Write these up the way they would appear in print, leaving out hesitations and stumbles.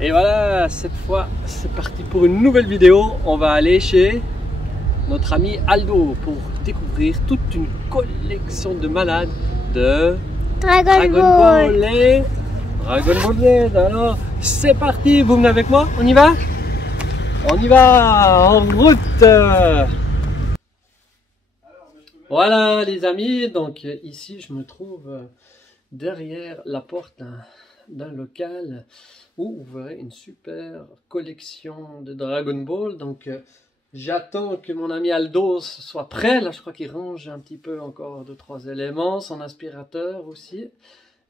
Et voilà, cette fois c'est parti pour une nouvelle vidéo. On va aller chez notre ami Aldo pour découvrir toute une collection de malades de Dragon Ball et Dragon Ball Z. Alors c'est parti, vous venez avec moi? On y va? On y va, en route! Voilà les amis, donc ici je me trouve derrière la porte d'un local où vous verrez une super collection de Dragon Ball. Donc j'attends que mon ami Aldo soit prêt. Là je crois qu'il range un petit peu encore 2-3 éléments, son aspirateur aussi.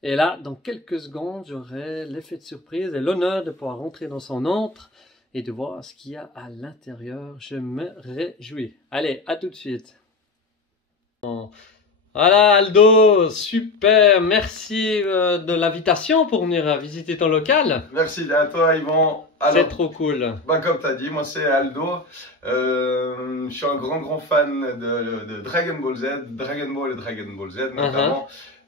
Et là dans quelques secondes j'aurai l'effet de surprise et l'honneur de pouvoir rentrer dans son antre et de voir ce qu'il y a à l'intérieur. Je me réjouis. Allez, à tout de suite. Voilà Aldo, super, merci de l'invitation pour venir visiter ton local. Merci à toi Yvan. C'est trop cool. Bah, comme tu as dit, moi c'est Aldo. Je suis un grand fan de Dragon Ball Z, Dragon Ball et Dragon Ball Z notamment.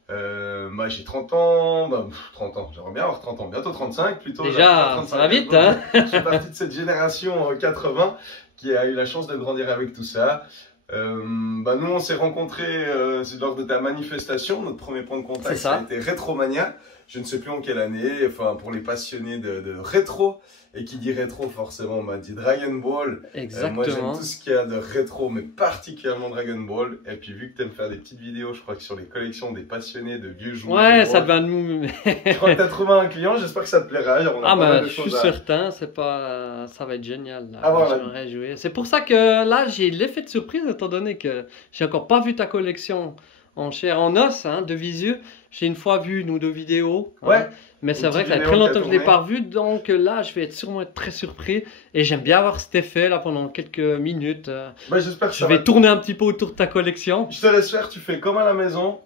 Moi j'ai 30 ans, 30 ans, j'aimerais bien avoir 30 ans, bientôt 35 plutôt. Déjà, 35, ça va vite hein. Je suis partie de cette génération 80 qui a eu la chance de grandir avec tout ça. Nous on s'est rencontrés lors de ta manifestation, notre premier point de contact ça a été Retromania, je ne sais plus en quelle année, enfin pour les passionnés de rétro, et qui dit rétro forcément on m'a dit Dragon Ball. Exactement. Moi j'aime tout ce qu'il y a de rétro mais particulièrement Dragon Ball, et puis vu que tu aimes faire des petites vidéos je crois que sur les collections des passionnés de vieux joueurs. Ouais ça va nous... Je crois que tu as trouvé un client, j'espère que ça te plaira. Je suis certain, ça va être génial. Je me réjouis. C'est pour ça que là j'ai l'effet de surprise étant donné que j'ai encore pas vu ta collection en chair en os de visu. J'ai une fois vu nous deux vidéos. Ouais. Mais c'est vrai que ça fait très longtemps que je ne l'ai pas revu, donc là je vais sûrement être très surpris et j'aime bien avoir cet effet là pendant quelques minutes. J'espère que je vais tourner un petit peu autour de ta collection. Je te laisse faire, tu fais comme à la maison.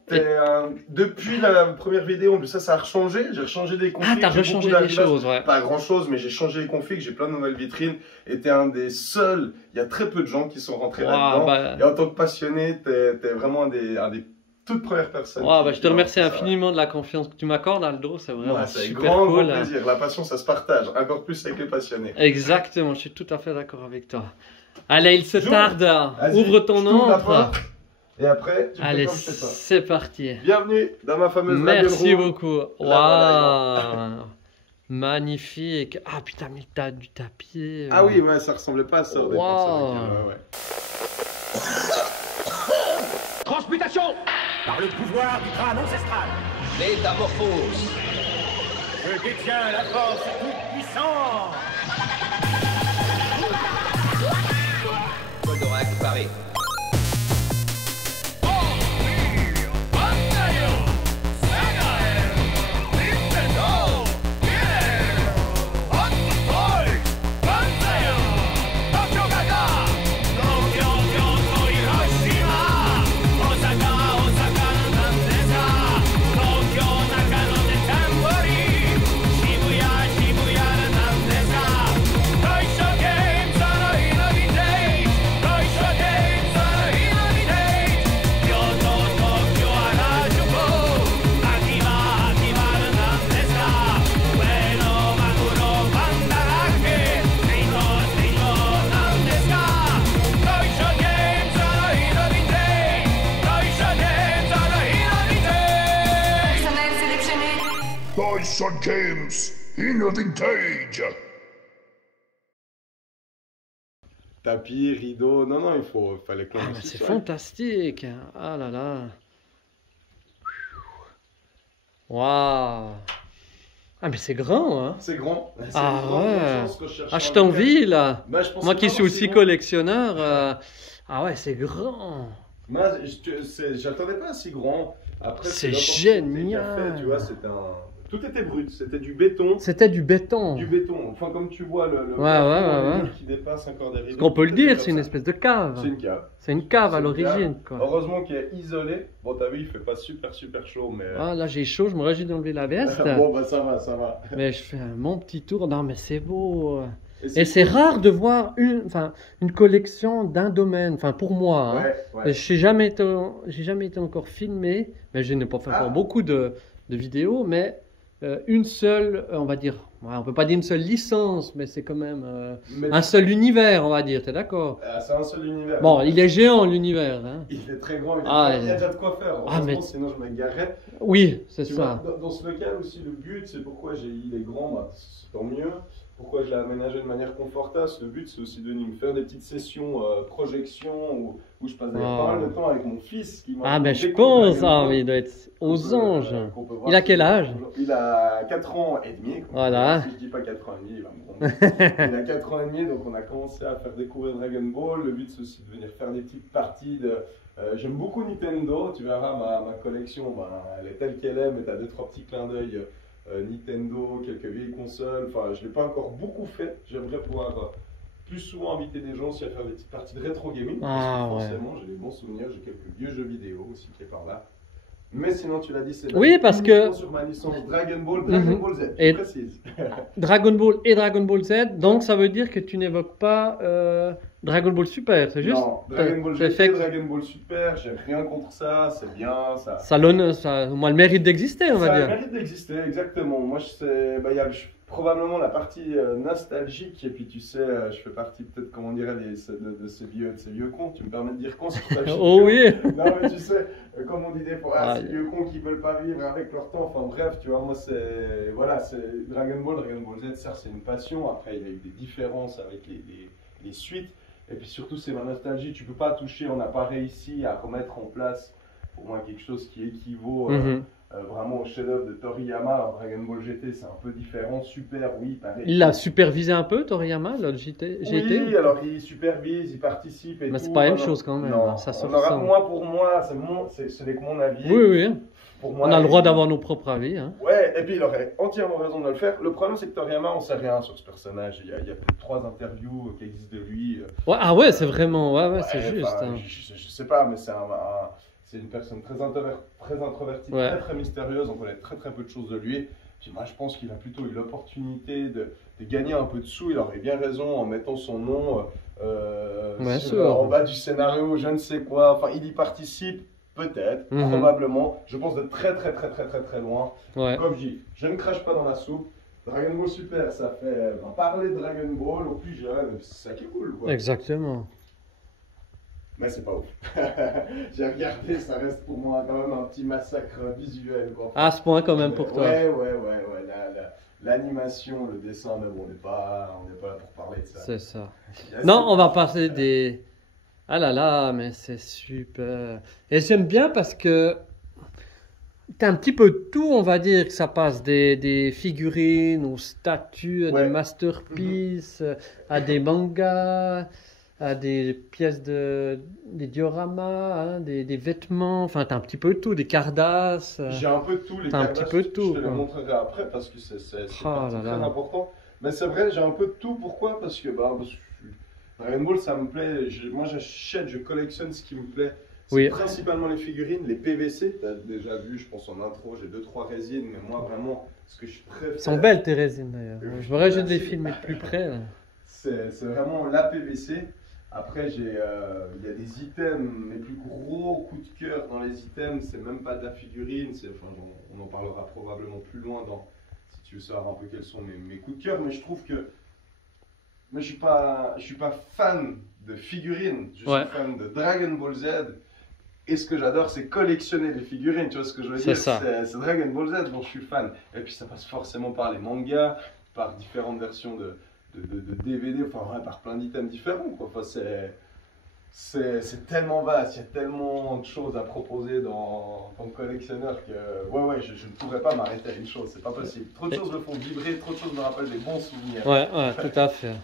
Depuis la première vidéo, ça a rechangé, j'ai rechangé des configs. Ah, t'as rechangé des choses, ouais. Pas grand chose, mais j'ai changé les configs, j'ai plein de nouvelles vitrines et t'es un des seuls, il y a très peu de gens qui sont rentrés là-dedans. Et en tant que passionné, t'es vraiment un des toute première personne. Je te remercie infiniment de la confiance que tu m'accordes Aldo, c'est vraiment super grand cool. Plaisir. La passion ça se partage, encore plus avec les passionnés. Exactement, je suis tout à fait d'accord avec toi. Allez, il se tarde, ouvre ton antre. Et après, tu allez, fais comme chez toi. C'est parti. Bienvenue dans ma fameuse Merci beaucoup. Waouh, magnifique. Ah putain, mais t'as du tapis. Ah oui, ouais, ça ressemblait pas à ça. Wow. Transmutation par le pouvoir du crâne ancestral. Métamorphose. Je détiens la force toute puissante. Goldorak paré. Toys Games in vintage. Tapis, rideau, non, il fallait que l'on c'est fantastique. Ah là là. Waouh. Ah mais c'est grand hein. C'est grand. Ah ouais. Je t'envie là. Moi qui suis aussi collectionneur. Ah ouais, c'est grand. Moi, j'attendais pas si grand. Après, c'est génial. Tu vois, tout était brut, c'était du béton. C'était du béton. Du béton. Enfin, comme tu vois, le qui dépasse encore des rideaux. Qu'on peut le dire, c'est une espèce de cave. C'est une cave. C'est une cave à l'origine. Heureusement qu'il est isolé. Bon, t'as vu, il fait pas super chaud, mais. Ah, là j'ai chaud, je me réjouis d'enlever la veste. Bon, ça va. Mais je fais mon petit tour. Non, mais c'est beau. Et c'est rare de voir une collection d'un domaine. Enfin, pour moi, j'ai jamais été encore filmé, mais je n'ai pas fait encore beaucoup de vidéos. Mais une seule, on va dire, on ne peut pas dire une seule licence, mais c'est quand même un seul univers, on va dire, tu es d'accord? C'est un seul univers. Bon, il est géant l'univers. Hein. Il est très grand, il y a déjà de quoi faire. Sinon je m'égarerais. Oui, c'est ça. Vois, dans ce local aussi, le but, c'est pourquoi il est grand, bah, c'est tant mieux. Pourquoi je l'ai aménagé de manière confortable. Le but, c'est aussi de venir me faire des petites sessions projection où je passe pas mal de temps avec mon fils. Mais je pense, il doit être aux anges. Il a quel âge? Il a 4 ans et demi. Voilà. Si je dis pas 4 ans et demi, il va me gronder. Il a 4 ans et demi, donc on a commencé à faire découvrir Dragon Ball. Le but, c'est aussi de venir faire des petites parties de... J'aime beaucoup Nintendo, tu verras ma collection, elle est telle qu'elle est, mais tu as 2-3 petits clins d'œil Nintendo, quelques vieilles consoles, enfin je ne l'ai pas encore beaucoup fait, j'aimerais pouvoir plus souvent inviter des gens aussi à faire des petites parties de rétro gaming, parce que forcément j'ai des bons souvenirs, j'ai quelques vieux jeux vidéo aussi qui est par là. Mais sinon, tu l'as dit, c'est parce que sur ma licence Dragon Ball Z, et précise. Dragon Ball et Dragon Ball Z, donc ça veut dire que tu n'évoques pas Dragon Ball Super, c'est juste? Non, Dragon Ball GT, Dragon Ball Super, j'ai rien contre ça, c'est bien, ça au moins le mérite d'exister, on va dire. Ça a le mérite d'exister, exactement. Moi, il y a probablement la partie nostalgique, et puis tu sais, je fais partie peut-être, comment on dirait, de ces vieux cons. Tu me permets de dire cons, c'est pas oh oui. Non, mais tu sais, comme on dit des fois, ces vieux cons qui veulent pas vivre avec leur temps. Enfin bref, tu vois, moi, c'est Dragon Ball Z, certes, c'est une passion. Après, il y a eu des différences avec les suites. Et puis surtout, c'est ma nostalgie. Tu peux pas toucher, on n'a pas réussi à remettre en place, pour moi, quelque chose qui équivaut vraiment au chef-d'œuvre de Toriyama. Alors, Dragon Ball GT, c'est un peu différent. Super, oui, pareil. Il l'a supervisé un peu, Toriyama, le GT? Oui, alors il supervise, il participe. Mais c'est pas la même chose quand même. Non, ça pour moi, ce n'est que mon avis. Oui. Pour moi, on a le droit d'avoir nos propres avis. Hein. Ouais, et puis il aurait entièrement raison de le faire. Le problème, c'est que Toriyama, on sait rien sur ce personnage. Il y a plus de 3 interviews qui existent de lui. C'est vraiment, c'est juste. Hein. Je sais pas, mais c'est une personne très introvertie, très mystérieuse. On connaît très peu de choses de lui. Puis moi, je pense qu'il a plutôt eu l'opportunité de gagner un peu de sous. Il aurait bien raison en mettant son nom en bas du scénario, je ne sais quoi. Enfin, il y participe. Peut-être, probablement. Je pense de très loin. Ouais. Comme je dis, je ne crache pas dans la soupe. Dragon Ball Super, ça fait parler de Dragon Ball aux plus jeunes. C'est ça qui est cool, quoi. Exactement. Mais c'est pas ouf. J'ai regardé, ça reste pour moi quand même un petit massacre visuel, quoi. À ce point quand même pour toi. Ouais. L'animation, le dessin, mais bon, on n'est pas là pour parler de ça. C'est ça. Non, on va passer des... Ah là là, mais c'est super. Et j'aime bien parce que tu as un petit peu de tout, on va dire, que ça passe des figurines aux statues, à des masterpieces, à des mangas, à des pièces des dioramas, hein, des vêtements, enfin tu as un petit peu de tout, des cardasses. J'ai un peu de tout, les cardasses, un petit peu de tout. Je te les montrerai après parce que c'est très important. Mais c'est vrai, j'ai un peu de tout, pourquoi? Parce que Dragon Ball, ça me plaît. Moi, j'achète, je collectionne ce qui me plaît. C'est principalement les figurines, les PVC. Tu as déjà vu, je pense en intro, j'ai 2-3 résines, mais moi, vraiment, ce que je préfère. Elles sont belles tes résines d'ailleurs. Je voudrais que je les filmer de plus près. C'est vraiment la PVC. Après, il y a des items, mes plus gros coups de cœur dans les items, c'est même pas de la figurine. On en parlera probablement plus loin si tu veux savoir un peu quels sont mes coups de cœur, mais je trouve que. Mais je suis pas fan de figurines, je suis fan de Dragon Ball Z. Et ce que j'adore, c'est collectionner les figurines, tu vois ce que je veux dire? C'est Dragon Ball Z dont je suis fan. Et puis ça passe forcément par les mangas, par différentes versions de DVD, enfin par plein d'items différents, quoi. Enfin, c'est tellement vaste, il y a tellement de choses à proposer en tant que collectionneur que je ne pourrais pas m'arrêter à une chose, c'est pas possible. Trop de choses me font vibrer, trop de choses me rappellent des bons souvenirs. Ouais, tout à fait.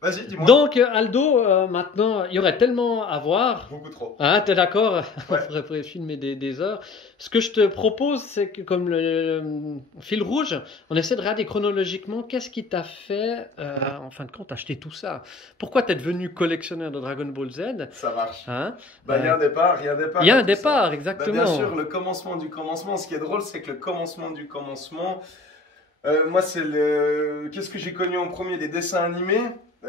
Vas-y, dis-moi. Donc, Aldo, maintenant, il y aurait tellement à voir. Beaucoup trop. Hein, t'es d'accord? On pourrait filmer des heures. Ce que je te propose, c'est que comme le fil rouge, on essaie de regarder chronologiquement qu'est-ce qui t'a fait, en fin de compte, acheter tout ça. Pourquoi t'es devenu collectionneur de Dragon Ball Z? Ça marche. Hein? Il y a un départ. Il y a un départ, exactement. Bien sûr, le commencement du commencement. Ce qui est drôle, c'est que le commencement du commencement, moi, c'est qu'est-ce que j'ai connu en premier? Des dessins animés. Je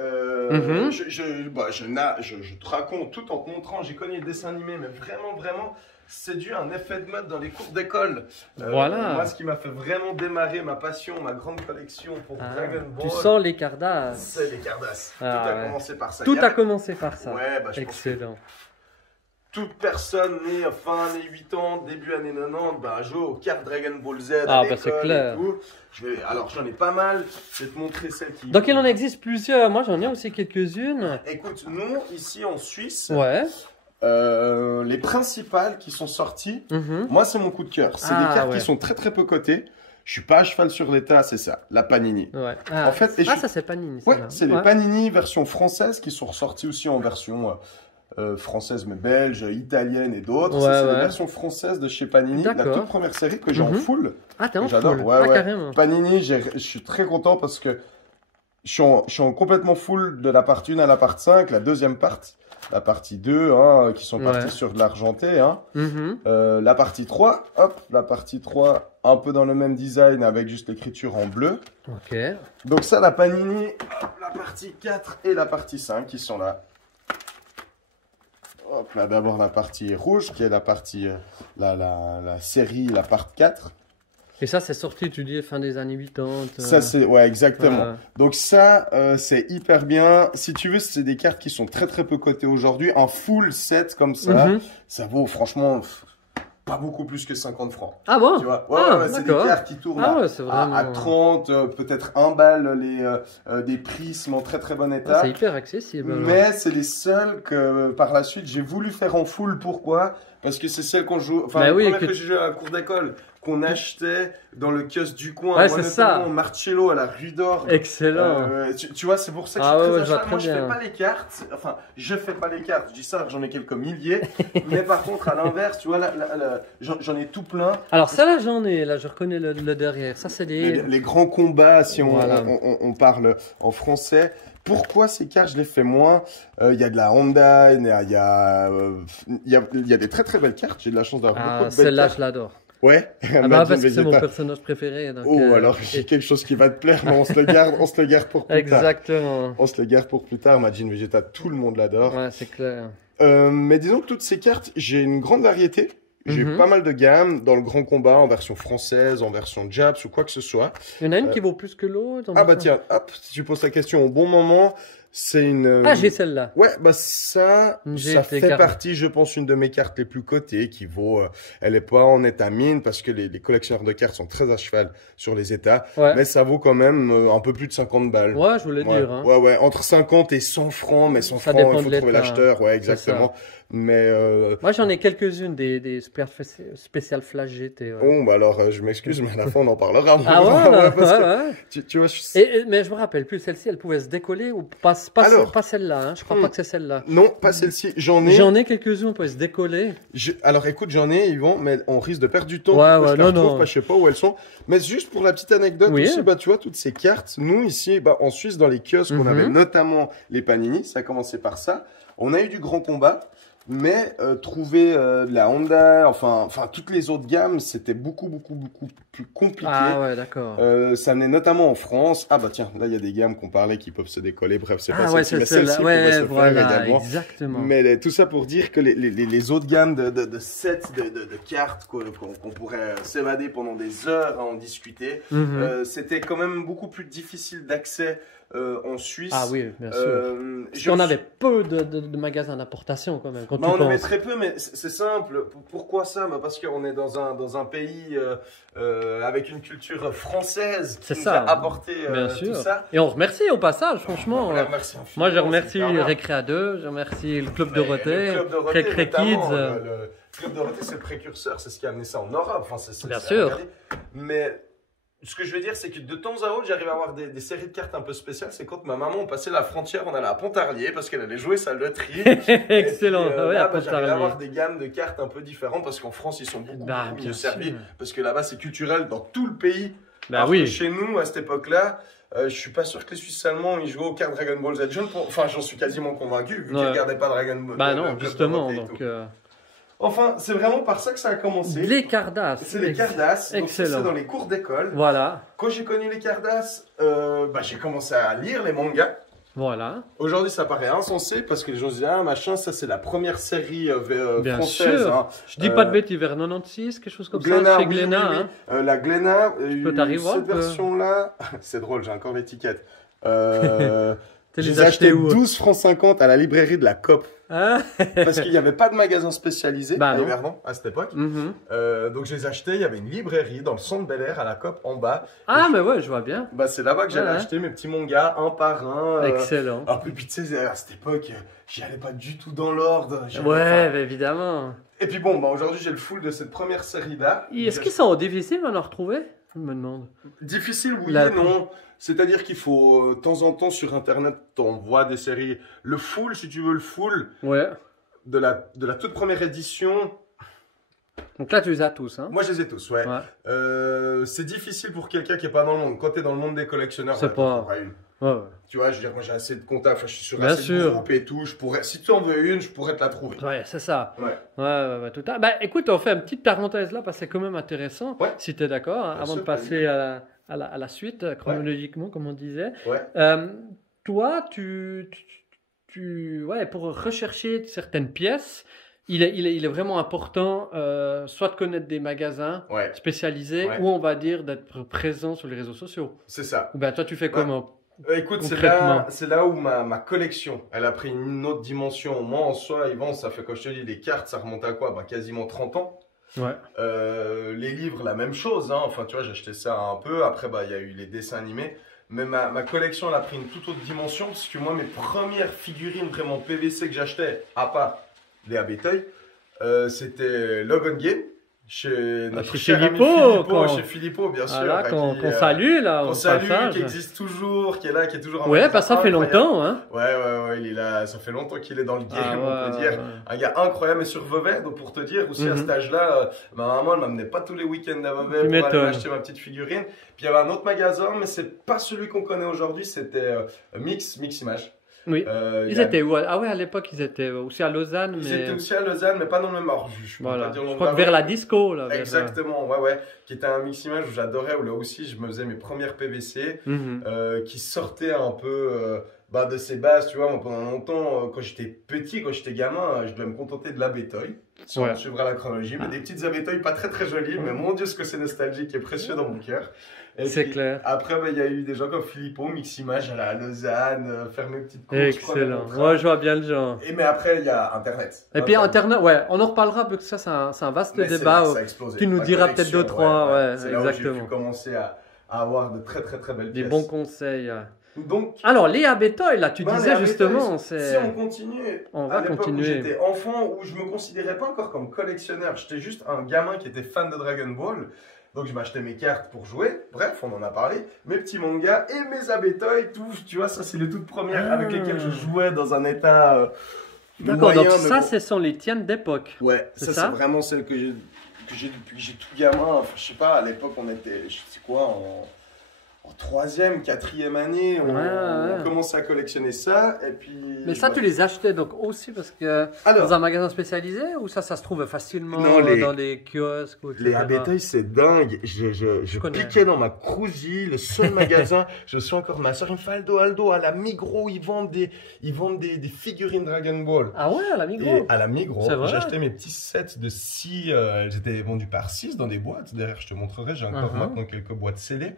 te raconte tout en te montrant, j'ai connu les dessins animés, mais vraiment, c'est dû à un effet de mode dans les cours d'école. Voilà. Moi, ce qui m'a fait vraiment démarrer ma passion, ma grande collection pour Dragon Ball. Tu sens les Cardass. C'est les Cardass. Tout Ah, a commencé par ça. Tout a commencé par ça. Ouais, bah, excellent. Toute personne née fin années 80, début années 90, bah, joue aux cartes Dragon Ball Z Ah, à bah c'est l'école clair. et tout. Alors j'en ai pas mal, je vais te montrer celles qui... Donc il en existe plusieurs, moi j'en ai aussi quelques-unes. Écoute, nous, ici en Suisse, Ouais. les principales qui sont sorties, Mhm. moi c'est mon coup de cœur. C'est des cartes qui sont très très peu cotées. Je suis pas à cheval sur l'état, c'est ça, la Panini. Ouais. En fait, ça c'est Panini. Ouais, c'est les Panini version française qui sont ressorties aussi en version française mais belge, italienne et d'autres. Ouais, Ça, c'est ouais. les versions françaises de chez Panini. La toute première série que j'ai en full. Ah, t'es en J'adore. full. Ouais, ouais. Carrément. Panini, je suis très content parce que je suis en complètement full de la partie 1 à la partie 5, la deuxième partie, la partie 2, hein, qui sont partis sur de l'argenté. Hein. La partie 3, hop, la partie 3, un peu dans le même design avec juste l'écriture en bleu. Ok. Donc ça, la Panini, hop, la partie 4 et la partie 5 qui sont là. Hop là, d'abord la partie rouge qui est la partie, la série, la part 4. Et ça, c'est sorti, tu dis, fin des années 80. Ça, c'est, ouais, exactement. Donc ça, c'est hyper bien. Si tu veux, c'est des cartes qui sont très très peu cotées aujourd'hui. Un full set comme ça, ça vaut franchement pas beaucoup plus que 50 francs. Ah bon? Tu vois, ouais, c'est des cartes qui tournent à 30, peut-être 1 balle, des prismes en très très bon état. C'est hyper accessible. Mais c'est les seules que par la suite j'ai voulu faire en full. Pourquoi? Parce que c'est celles qu'on joue, enfin, la première que j'ai joué à la cour d'école, qu'on achetait dans le kiosque du coin. Ouais, moi, c'est ça. Marcello à la rue d'Or. Excellent. Tu vois, c'est pour ça que je suis très achat. Moi, je fais pas les cartes. Enfin, je fais pas les cartes. Je dis ça, j'en ai quelques milliers. Mais par contre, à l'inverse, tu vois, j'en ai tout plein. Alors ça, là, j'en ai. Là, je reconnais le derrière. Ça, c'est les grands combats, si on parle en français. Pourquoi ces cartes, je les fais moins? Il y a de la Honda, il y a des très très belles cartes. J'ai de la chance d'avoir beaucoup de belles cartes. Celle-là, je l'adore. Ouais. Parce que c'est mon personnage préféré. Donc, alors j'ai quelque chose qui va te plaire, mais on se le garde pour plus tard. Exactement. On se le garde pour plus tard. Majin Vegeta, tout le monde l'adore. Ouais, c'est clair. Mais disons que toutes ces cartes, j'ai une grande variété. J'ai pas mal de gammes dans le grand combat, en version française, en version Japs ou quoi que ce soit. Il y en a une qui vaut plus que l'autre. Ah bah tiens, hop, si tu poses la question au bon moment, c'est une... Ah, j'ai celle-là. Ouais, bah ça fait partie, je pense, une de mes cartes les plus cotées, qui vaut... elle est pas en état mine, parce que les collectionneurs de cartes sont très à cheval sur les états, mais ça vaut quand même un peu plus de 50 balles. Ouais, je voulais dire. Hein. Ouais, entre 50 et 100 francs, mais 100 francs, il faut trouver l'acheteur, ouais, exactement. Mais moi, j'en ai quelques-unes des spéciales Flash GT. Ouais. Bon, bah alors, je m'excuse, mais à la fin, on en parlera. Ah ouais, tu vois, mais je me rappelle plus, celle-ci, elle pouvait se décoller ou pas celle-là. Hein. Je crois pas que c'est celle-là. Non, pas celle-ci. J'en ai quelques-unes, on peut se décoller. Alors, écoute, j'en ai, Yvan, mais on risque de perdre du temps. Je sais pas où elles sont. Mais juste pour la petite anecdote aussi, bah, tu vois, toutes ces cartes, nous, ici, bah, en Suisse, dans les kiosques, on avait notamment les Panini. Ça a commencé par ça. On a eu du grand combat. Mais trouver de la Honda, enfin toutes les autres gammes, c'était beaucoup plus compliqué. Ah ouais, d'accord. Ça venait notamment en France. Ah bah tiens, là il y a des gammes qu'on parlait qui peuvent se décoller. Bref, c'est pas celle-ci, mais celle-ci pourrait se faire également. Exactement. Mais tout ça pour dire que les autres gammes de sets de cartes qu'on pourrait s'évader pendant des heures à en discuter, c'était quand même beaucoup plus difficile d'accès. En Suisse. Ah oui, bien sûr. On avait peu de magasins d'importation quand même. On avait très peu, mais c'est simple. Pourquoi ça? Parce qu'on est dans un pays avec une culture française qui nous a apporté tout ça. Et on remercie au passage, franchement. Moi, je remercie Récréa 2, je remercie le Club Dorothée, Récré Kids. Le Club Dorothée, c'est le précurseur, c'est ce qui a amené ça en Europe. Bien sûr. Mais ce que je veux dire, c'est que de temps à autre, j'arrive à avoir des séries de cartes un peu spéciales. C'est quand ma maman passait la frontière, on allait à Pontarlier parce qu'elle allait jouer sa loterie. Excellent. J'arrive à avoir des gammes de cartes un peu différentes parce qu'en France, ils sont beaucoup mieux servis. Parce que là-bas, c'est culturel dans tout le pays. Chez nous, à cette époque-là, je suis pas sûr que les Suisses allemands ils jouaient aux cartes Dragon Ball Z. Enfin, j'en suis quasiment convaincu vu qu'ils ne regardaient pas Dragon Ball. Bah non, justement. Enfin, c'est vraiment par ça que ça a commencé. Les Cardass. C'est les Cardass. Excellent. C'est dans les cours d'école. Voilà. Quand j'ai connu les Cardass, j'ai commencé à lire les mangas. Voilà. Aujourd'hui, ça paraît insensé parce que les gens se disent, ah machin, ça c'est la première série Bien française. sûr. Hein. Je dis pas de bêtises, vers 96, quelque chose comme Glénat, ça, chez oui, Glénat. oui, oui. Hein. La Glénat, cette version-là, c'est drôle, j'ai encore l'étiquette. Tu j'ai les acheté acheté où? 12 francs 50 à la librairie de la COP. Ah. Parce qu'il n'y avait pas de magasin spécialisé Bah, à non. Yverdon à cette époque. Mm-hmm. Donc je les ai achetés, il y avait une librairie dans le centre Bel Air à la COP en bas. Ah, mais ouais, je vois bien. Bah, c'est là-bas que j'allais Ouais. acheter mes petits mangas un par un. Excellent. Alors puis tu sais, à cette époque, j'y allais pas du tout dans l'ordre. Ouais, bah, évidemment. Et puis bon, bah, aujourd'hui j'ai le full de cette première série-là. Est-ce qu'ils sont difficiles à en retrouver? Je me demande. Difficile, oui La- et non. C'est-à-dire qu'il faut, de temps en temps sur Internet, on voit des séries. Le full, si tu veux le full, Ouais. de la toute première édition, Donc là, tu les as tous, hein? moi je les ai tous, ouais. C'est difficile pour quelqu'un qui est pas dans le monde. Quand tu es dans le monde des collectionneurs, C'est ouais, pas- t'en trouveras une. Ouais. Tu vois, je veux dire, moi j'ai assez de contacts, enfin, je suis sur Bien assez de sûr. groupes et tout. Je pourrais, si tu en veux une, je pourrais te la trouver. Ouais, c'est ça. Ouais. Ouais, tout à. Bah, écoute, on fait une petite parenthèse là parce que c'est quand même intéressant. Ouais. Si tu es d'accord, hein, Bien avant sûr, de passer à la suite, chronologiquement, comme on disait. Ouais. Toi, ouais, pour rechercher certaines pièces, il est vraiment important soit de connaître des magasins Ouais, spécialisés Ouais. ou on va dire d'être présent sur les réseaux sociaux. c'est ça. Ou bien toi, tu fais comment? Écoute, Concrètement. c'est là où ma collection, elle a pris une autre dimension. Moi, en soi, Yvan, ça fait, quand je te dis, les cartes, ça remonte à quoi? Ben, quasiment 30 ans. Ouais. Les livres, la même chose. Hein. Enfin, tu vois, j'ai acheté ça un peu. Après, bah, il y a eu les dessins animés. Mais ma collection, elle a pris une toute autre dimension. Parce que moi, mes premières figurines vraiment PVC que j'achetais, à part les Abetoy, c'était Logan Game. Chez notre chez cher ami Philippot, chez Philippot, bien sûr. Voilà, bah, qu'on salue là. qu'on au salue, passage. qui existe toujours, qui est là, qui est toujours en Ouais, magasin bah ça fait incroyable. longtemps, hein. Ouais, il est là, ça fait longtemps qu'il est dans le game, Ah, on peut ouais, dire. ouais. Un gars incroyable et sur Vevey, donc pour te dire, aussi à Mhm. cet âge-là, ma maman, elle m'amenait pas tous les week-ends à Vevey Tu pour aller m'étonnes. m'acheter ma petite figurine. Puis il y avait un autre magasin, mais c'est pas celui qu'on connaît aujourd'hui, c'était Mix Image. Oui. Il Ils y a- étaient où? Ah ouais, à l'époque, ils étaient aussi à Lausanne, Ils mais étaient aussi à Lausanne, mais pas dans le même ordre. Je peux voilà. pas dire Je le crois nom que vers la d'avant. disco, là. vers- Exactement, ouais. Qui était un Mix Image où j'adorais, où là aussi je me faisais mes premières PVC. Mhm. Qui sortait un peu de ses bases, tu vois. Moi, pendant longtemps, quand j'étais petit, quand j'étais gamin, je devais me contenter de l'Abetoy, si Ouais. on suivra la chronologie, mais des petites Abetoy pas très très jolies, mais mon Dieu, ce que c'est nostalgique et précieux dans mon cœur. Et C'est puis, clair. Après, il y a eu des gens comme Philippot, Mix Image à Lausanne, faire mes petites courses. Excellent. prendre mon train. Ouais, je vois bien le genre. Et mais après, il y a Internet. Et puis Internet, ouais, on en reparlera parce que ça, c'est un vaste Mais c'est débat. là que ça a explosé. Tu nous Ma diras collection, peut-être deux, trois, ouais, C'est là où j'ai exactement. pu commencer à avoir de très très très belles Des pièces. bons conseils. Donc, Alors, les Abetoy, là, tu ben, disais les Abetoy, justement, si c'est. on continue, On va à l'époque continuer. où j'étais enfant, où je me considérais pas encore comme collectionneur, j'étais juste un gamin qui était fan de Dragon Ball. Donc je m'achetais mes cartes pour jouer, bref, on en a parlé, mes petits mangas et mes Abetoy, tout, tu vois, ça c'est les toutes premières avec lesquelles je jouais dans un état D'accord, moyen. donc mais ça, bon. ce sont les tiennes d'époque. Ouais, c'est ça ça c'est vraiment celle que j'ai depuis que j'ai tout gamin. Enfin, je sais pas, à l'époque on était, je sais quoi, en 3e, 4e année, on commençait à collectionner ça. Et puis, Mais ça, tu les achetais donc aussi parce que Alors, dans un magasin spécialisé ou ça se trouve facilement Non, dans les kiosques ou etc. les Abetoy, c'est dingue. Je connais. piquais dans ma crousie, le seul magasin. Je suis encore ma soeur, il me fait Aldo, à la Migros, ils vendent des figurines Dragon Ball. Ah ouais, à la Migros. Et à la Migros, C'est vrai. j'achetais mes petits sets de 6, elles étaient vendues par 6 dans des boîtes. Derrière, je te montrerai, j'ai encore maintenant quelques boîtes scellées.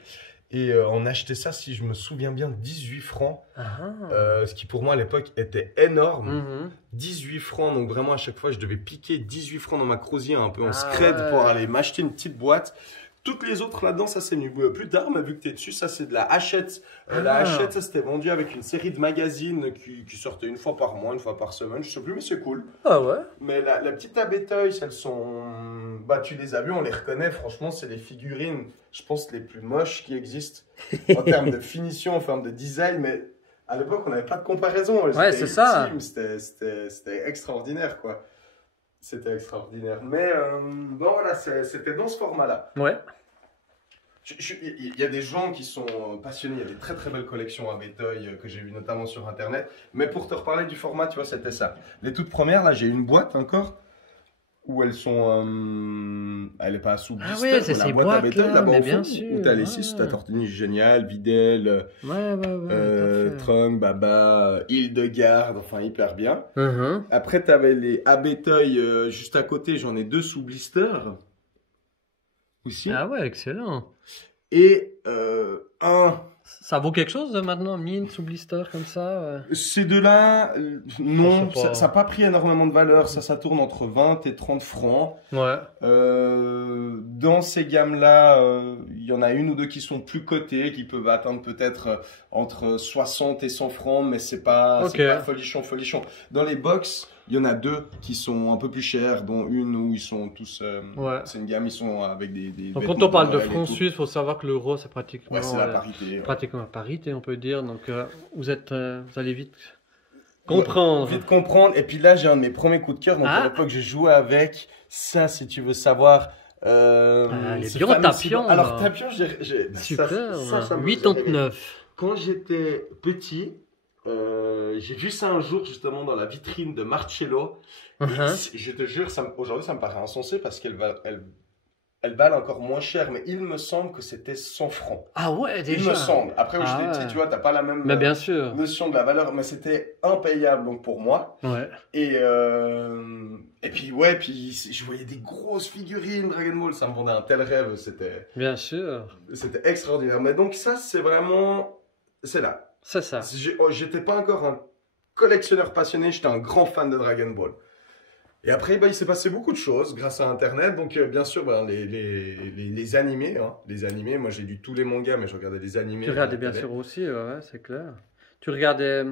Et on achetait ça, si je me souviens bien, 18 francs. Ce qui pour moi à l'époque était énorme. Mhm. 18 francs, donc vraiment à chaque fois je devais piquer 18 francs dans ma crosier un peu en Ah scred ouais. pour aller m'acheter une petite boîte. Toutes les autres là-dedans, ça c'est venu plus tard, mais vu que tu es dessus, ça c'est de la Hachette. La Hachette, ça c'était vendu avec une série de magazines qui sortaient une fois par mois, une fois par semaine, je sais plus, mais c'est cool. Ah ouais. Mais la petite Abetoy, elles sont. Bah, tu les as vues, on les reconnaît. Franchement, c'est les figurines, je pense, les plus moches qui existent en termes de finition, en termes de design. Mais à l'époque, on n'avait pas de comparaison. Elles Ouais, étaient c'est ça. ultimes, c'était extraordinaire, quoi. C'était extraordinaire. Mais bon, voilà, c'était dans ce format-là. Ouais. Il y a des gens qui sont passionnés, il y a des très très belles collections Abetoy que j'ai vues notamment sur internet. Mais pour te reparler du format, tu vois, c'était ça. Les toutes premières, là, j'ai une boîte encore. où elles sont... elle n'est pas sous blister. Ah ouais, c'est ces boîtes là, mais bien sûr. Où t'as les 6, t'as Tortini génial, Videl, Trunk, Baba, Hildegarde, enfin hyper bien. Après, t'avais les Abetoy juste à côté, j'en ai 2 sous blister. Aussi. Ah ouais, excellent. Et un... Ça vaut quelque chose maintenant, mine sous blister comme ça Ces deux-là, non, ça n'a pas pris énormément de valeur. Ça tourne entre 20 et 30 francs. Ouais. Dans ces gammes-là, il y en a une ou deux qui sont plus cotées, qui peuvent atteindre peut-être entre 60 et 100 francs, mais c'est pas folichon. Dans les box, il y en a 2 qui sont un peu plus chers, dont une où ils sont tous... C'est une gamme, ils sont avec des donc quand on parle de francs suisses, il faut savoir que l'euro, c'est pratiquement... Ouais, c'est la parité. Pratiquement la parité, on peut dire. Donc vous allez vite comprendre. Vite comprendre. Et puis là, j'ai un de mes premiers coups de cœur. Donc à l'époque, j'ai joué avec ça, si tu veux savoir... les bureaux Tapion. Alors Tapion, super, ça 89. Quand j'étais petit... j'ai vu ça un jour justement dans la vitrine de Marcello. Je te jure, aujourd'hui ça me paraît insensé parce qu'elle valent encore moins cher, mais il me semble que c'était 100 francs. Ah ouais, déjà. Il me semble. Après, où j'étais petit, tu vois, t'as pas la même bien sûr. notion de la valeur, mais c'était impayable donc pour moi. Ouais. Et puis je voyais des grosses figurines Dragon Ball, ça me vendait un tel rêve, c'était. Bien sûr. C'était extraordinaire. Mais donc ça, c'est là. C'est ça. J'étais pas encore un collectionneur passionné, j'étais un grand fan de Dragon Ball. Et après, il s'est passé beaucoup de choses grâce à Internet. Donc, bien sûr, les animés. Les animés, moi j'ai lu tous les mangas, mais je regardais les animés. Tu regardais bien sûr aussi, ouais, c'est clair. Tu regardais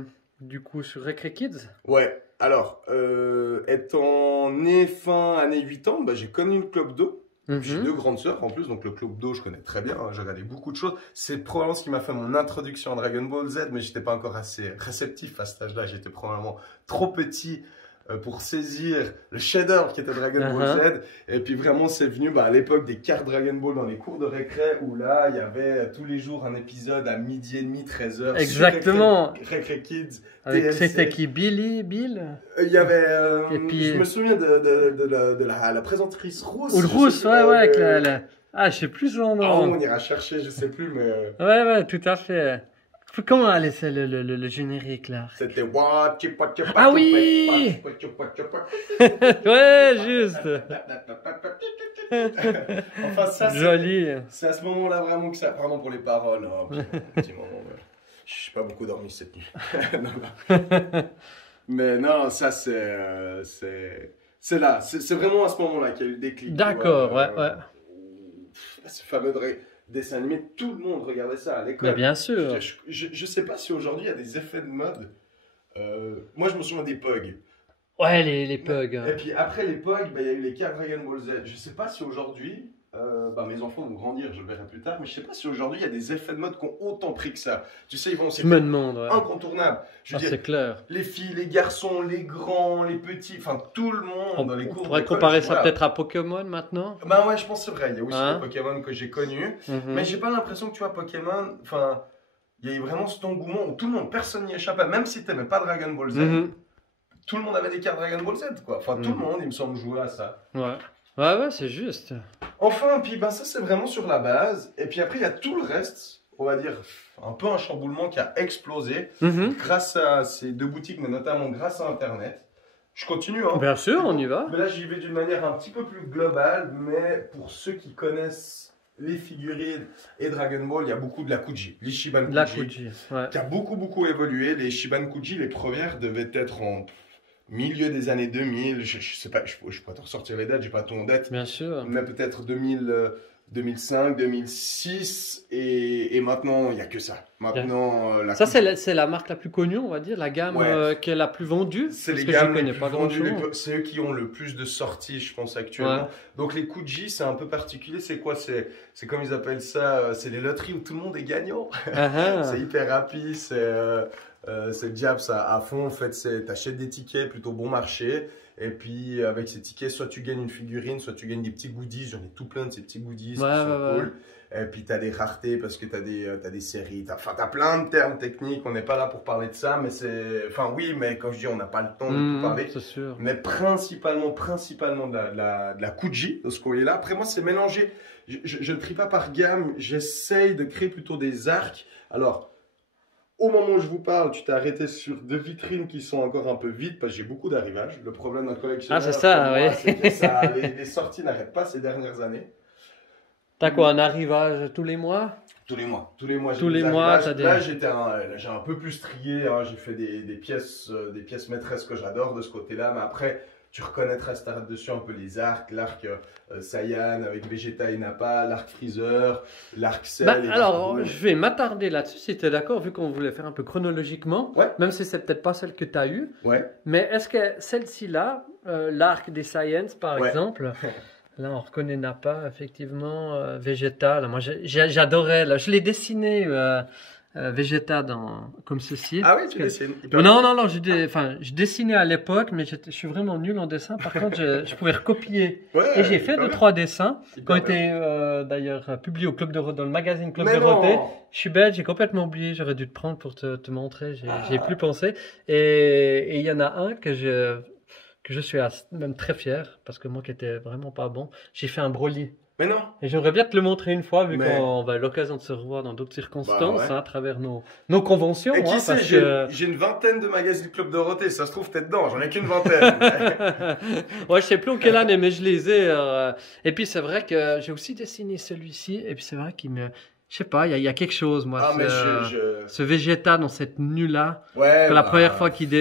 du coup sur Recre Kids? Ouais, alors, étant né fin année 80, j'ai connu le Club Do. J'ai 2 grandes sœurs en plus, donc le Club Do, je connais très bien. J'ai regardé beaucoup de choses. C'est probablement ce qui m'a fait mon introduction à Dragon Ball Z, mais j'étais pas encore assez réceptif à cet âge-là. J'étais probablement trop petit pour saisir le chef-d'œuvre qui était Dragon Ball Z. Et puis vraiment, c'est venu à l'époque des cartes Dragon Ball dans les cours de récré, où là, il y avait tous les jours un épisode à 12h30, 13h. Exactement. Recre Kids. C'était qui? Bill? Il y avait... je me souviens de la présentatrice Rousse. Ou le Rousse, ouais, avec la... Ah, je sais plus son nom. Ah, on ira chercher, je sais plus, mais... Ouais, tout à fait. Comment allait le générique là? C'était ah oui. Ouais, juste. Enfin, ça, joli. C'est à ce moment-là vraiment que ça. Pardon pour les paroles. Petit moment. Je n'ai pas beaucoup dormi cette nuit. Mais non, ça c'est là. C'est vraiment à ce moment-là qu'il y a eu le déclic. D'accord, ouais. Ce fameux dessin animé, tout le monde regardait ça à l'école. Bien sûr. Je sais pas si aujourd'hui il y a des effets de mode. Moi, je me souviens des Pug. Ouais, les Pug. Et puis après les Pug, il y a eu les cartes Dragon Ball Z. Je sais pas si aujourd'hui, mes enfants vont grandir, je le verrai plus tard, mais je sais pas si aujourd'hui il y a des effets de mode qui ont autant pris que ça. Tu sais, ils vont Je me demande, ouais. Incontournable. C'est clair. Les filles, les garçons, les grands, les petits, enfin tout le monde dans les cours. On pourrait comparer ça peut-être à Pokémon maintenant. Ouais, je pense que c'est vrai. Il y a aussi les Pokémon que j'ai connus, mais j'ai pas l'impression que tu vois Pokémon. Enfin, il y a eu vraiment cet engouement où tout le monde, personne n'y échappait, même si t'aimais pas Dragon Ball Z. Tout le monde avait des cartes Dragon Ball Z, quoi. Enfin, tout le monde, il me semble, jouait à ça. Ouais, c'est juste. Enfin, puis ça, c'est vraiment sur la base. Et puis après, il y a tout le reste, on va dire, un peu un chamboulement qui a explosé grâce à ces 2 boutiques, mais notamment grâce à Internet. Je continue, hein. Bien sûr, on y va. Mais là, j'y vais d'une manière un petit peu plus globale, mais pour ceux qui connaissent les figurines et Dragon Ball, il y a beaucoup de la Kuji, les Shiban Kuji, qui a beaucoup évolué. Les Shiban Kuji, les premières devaient être en milieu des années 2000, je sais pas, je pourrais te ressortir les dates, j'ai pas tout en date. Bien sûr. Mais peut-être 2005, 2006, et maintenant, il n'y a que ça. Maintenant, ça, c'est la marque la plus connue, on va dire, la gamme qui est la plus vendue. C'est les gammes les plus vendues, c'est eux qui ont le plus de sorties, je pense, actuellement. Donc, les Kuji, c'est un peu particulier. C'est quoi? C'est comme ils appellent ça, c'est les loteries où tout le monde est gagnant. C'est hyper happy, c'est diable ça à fond. En fait, t'achètes des tickets plutôt bon marché. Et puis avec ces tickets, soit tu gagnes une figurine, soit tu gagnes des petits goodies. J'en ai tout plein de ces petits goodies qui sont cool. Et puis tu as des raretés parce que tu as des séries. Enfin, tu as plein de termes techniques. On n'est pas là pour parler de ça, mais c'est. Enfin, oui, mais quand je dis on n'a pas le temps de tout parler. C'est sûr. Mais principalement de la Kuji, de ce qu'on est là. Après, moi, c'est mélangé. Je ne trie pas par gamme. J'essaye de créer plutôt des arcs. Alors, au moment où je vous parle, tu t'es arrêté sur 2 vitrines qui sont encore un peu vides parce que j'ai beaucoup d'arrivages. Le problème d'un collectionneur, c'est ça, oui. c'est que les sorties n'arrêtent pas ces dernières années. T'as quoi, un arrivage tous les mois? Tous les mois. Tous les mois, Là, j'ai un peu plus trié. Hein. J'ai fait des pièces maîtresses que j'adore de ce côté-là. Mais après, tu reconnaîtras, si tu arrêtes dessus, un peu les arcs. L'arc Saiyan avec Vegeta et Nappa, l'arc Freezer, l'arc Cell. Alors, je vais m'attarder là-dessus si tu es d'accord, vu qu'on voulait faire un peu chronologiquement. Ouais. Même si c'est peut-être pas celle que tu as eue. Ouais. Mais est-ce que celle-ci-là, l'arc des Saiyans par exemple, là on reconnaît Nappa, effectivement, Vegeta. Là, moi j'adorais, là, je l'ai dessiné. Vegeta comme ceci. Ah oui, tu dessines. Non, je dessinais à l'époque, mais je suis vraiment nul en dessin. Par contre, je pouvais recopier. Et j'ai fait 2-3 dessins qui ont été d'ailleurs publiés au Club dans le magazine Club Dorothée. Je suis bête, j'ai complètement oublié. J'aurais dû te prendre pour te montrer. J'ai plus pensé. Et il y en a un que je suis même très fier parce que moi qui étais vraiment pas bon, j'ai fait un Broly. Mais non. Et j'aimerais bien te le montrer une fois, vu qu'on va avoir l'occasion de se revoir dans d'autres circonstances, à travers nos conventions. Et qui sait, j'ai une vingtaine de magazines Club Dorothée, ça se trouve, t'es dedans, j'en ai qu'une vingtaine. Je sais plus en quelle année, mais je les ai. Et puis c'est vrai que j'ai aussi dessiné celui-ci, et puis c'est vrai qu'il me... Je sais pas, il y a quelque chose, moi. Ce Vegeta dans cette tenue-là. La première fois qu'il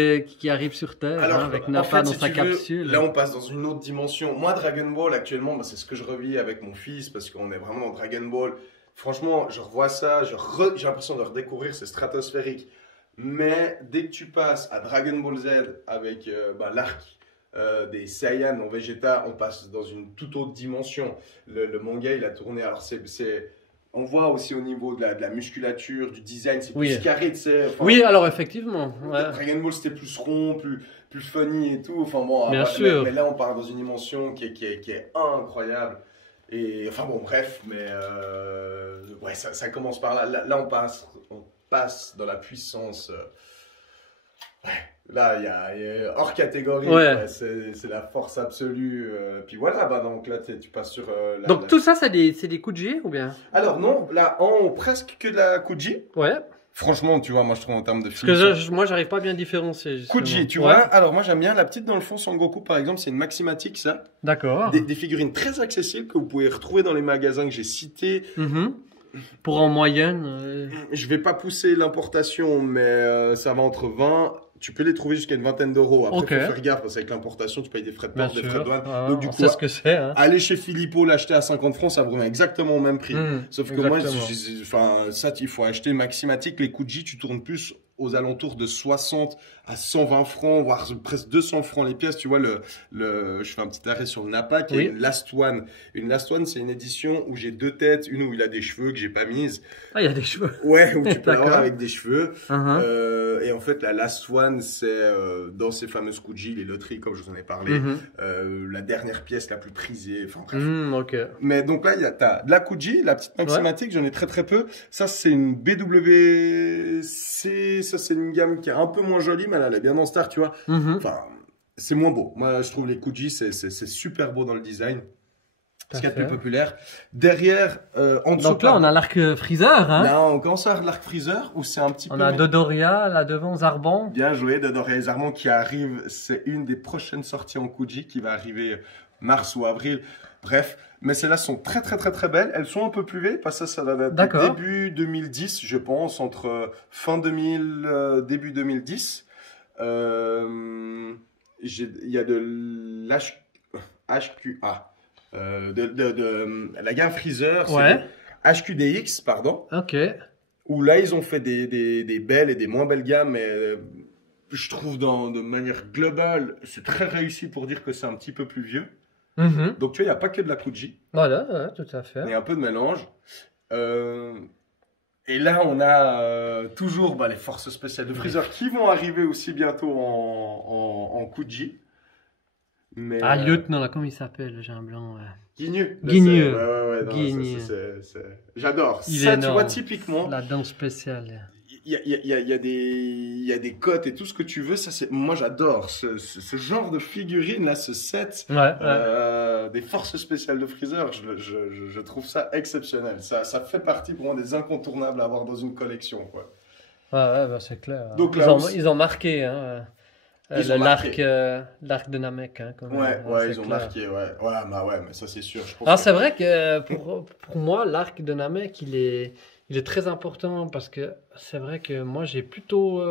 arrive sur Terre, avec Nappa dans sa capsule. Là, on passe dans une autre dimension. Moi, Dragon Ball, actuellement, c'est ce que je revis avec mon fils, parce qu'on est vraiment dans Dragon Ball. Franchement, je revois ça, j'ai l'impression de redécouvrir, c'est stratosphérique. Mais dès que tu passes à Dragon Ball Z avec l'arc des Saiyans en Vegeta, on passe dans une toute autre dimension. Le manga, il a tourné. Alors, on voit aussi au niveau de la musculature, du design, c'est plus carré, tu sais. Oui, alors effectivement. Dragon Ball, c'était plus rond, plus funny et tout. Enfin bon, bien sûr. Mais là, on part dans une dimension qui est incroyable. Et enfin bon, bref, mais ça commence par là. Là, on passe dans la puissance. Là, il y a hors catégorie, c'est la force absolue. Puis voilà, donc là, tu passes sur... donc tout ça, c'est des Kuji ou bien? Alors non, là, presque que de la Kuji. Ouais. Franchement, tu vois, moi je trouve en termes de finition... Parce que moi, j'arrive pas à bien différencier. Justement. Kuji, tu vois. Alors moi, j'aime bien la petite dans le fond, Sangoku, par exemple, c'est une Maximatic, ça. D'accord. Des figurines très accessibles que vous pouvez retrouver dans les magasins que j'ai cités. Pour en moyenne... Je vais pas pousser l'importation, mais ça va entre 20... Tu peux les trouver jusqu'à une vingtaine d'euros. Après, il faut faire gaffe parce qu'avec l'importation, tu payes des frais de port, des frais de douane. Donc, du coup, c'est ce que c'est. Aller chez Philippot, l'acheter à 50 francs, ça vous revient exactement au même prix. Sauf que moi, ça, il faut acheter Maximatic. Les Kuji, tu tournes plus aux alentours de 60 à 120 francs, voire presque 200 francs les pièces. Tu vois, je fais un petit arrêt sur le Nappa qui est une Last One. Une Last One, c'est une édition où j'ai 2 têtes. Une où il a des cheveux que j'ai pas mises. Ah, il y a des cheveux. Ouais, où tu peux l'avoir avec des cheveux. Et en fait, la Last One, c'est dans ces fameuses Kuji, les loteries, comme je vous en ai parlé, la dernière pièce la plus prisée. Enfin, bref. Mais donc là, t'as de la Kuji, la petite Maximatic, j'en ai très très peu. Ça, c'est une BWC. Ça, c'est une gamme qui est un peu moins jolie, mais elle est bien dans Star, tu vois. Enfin, c'est moins beau. Moi, je trouve les Kuji, c'est super beau dans le design. Ce qui est le plus populaire. Derrière, en dessous. Donc là, on a l'arc Freezer. Là, on commence à avoir l'arc Freezer, où c'est un petit peu... On a Dodoria, là devant, Zarbon. Bien joué, Dodoria et Zarbon qui arrive. C'est une des prochaines sorties en Kuji qui va arriver mars ou avril. Bref, mais celles-là sont très très très très belles. Elles sont un peu plus vieilles parce que ça date début 2010, je pense, entre fin 2000, début 2010. Il y a de l'HQA, de la gamme Freezer, HQDX, pardon. Ok. Où là, ils ont fait des belles et des moins belles gammes, mais je trouve de manière globale, c'est très réussi pour dire que c'est un petit peu plus vieux. Donc tu vois, il n'y a pas que de la Kuji. Voilà, tout à fait. Il y a un peu de mélange. Et là, on a toujours les forces spéciales de Freezer qui vont arriver aussi bientôt en Kuji. Mais, Ah, lieutenant, là, comment il s'appelle? J'ai un blanc. Guigneux. Guigneux. Ouais, non, Guigneux. J'adore. Il Ça, est tu vois, énorme. typiquement. La dent spéciale. Il y a des cotes et tout ce que tu veux. Ça, moi, j'adore ce genre de figurine là, ce set des forces spéciales de Freezer. Je trouve ça exceptionnel. Ça fait partie pour moi des incontournables à avoir dans une collection, quoi. Ouais, bah, c'est clair. Donc, Ils ont marqué hein, l'arc de Namek. Hein, ils ont marqué. Ouais, mais ça c'est sûr. C'est vrai que pour moi, l'arc de Namek, il est très important parce que c'est vrai que moi, j'ai plutôt...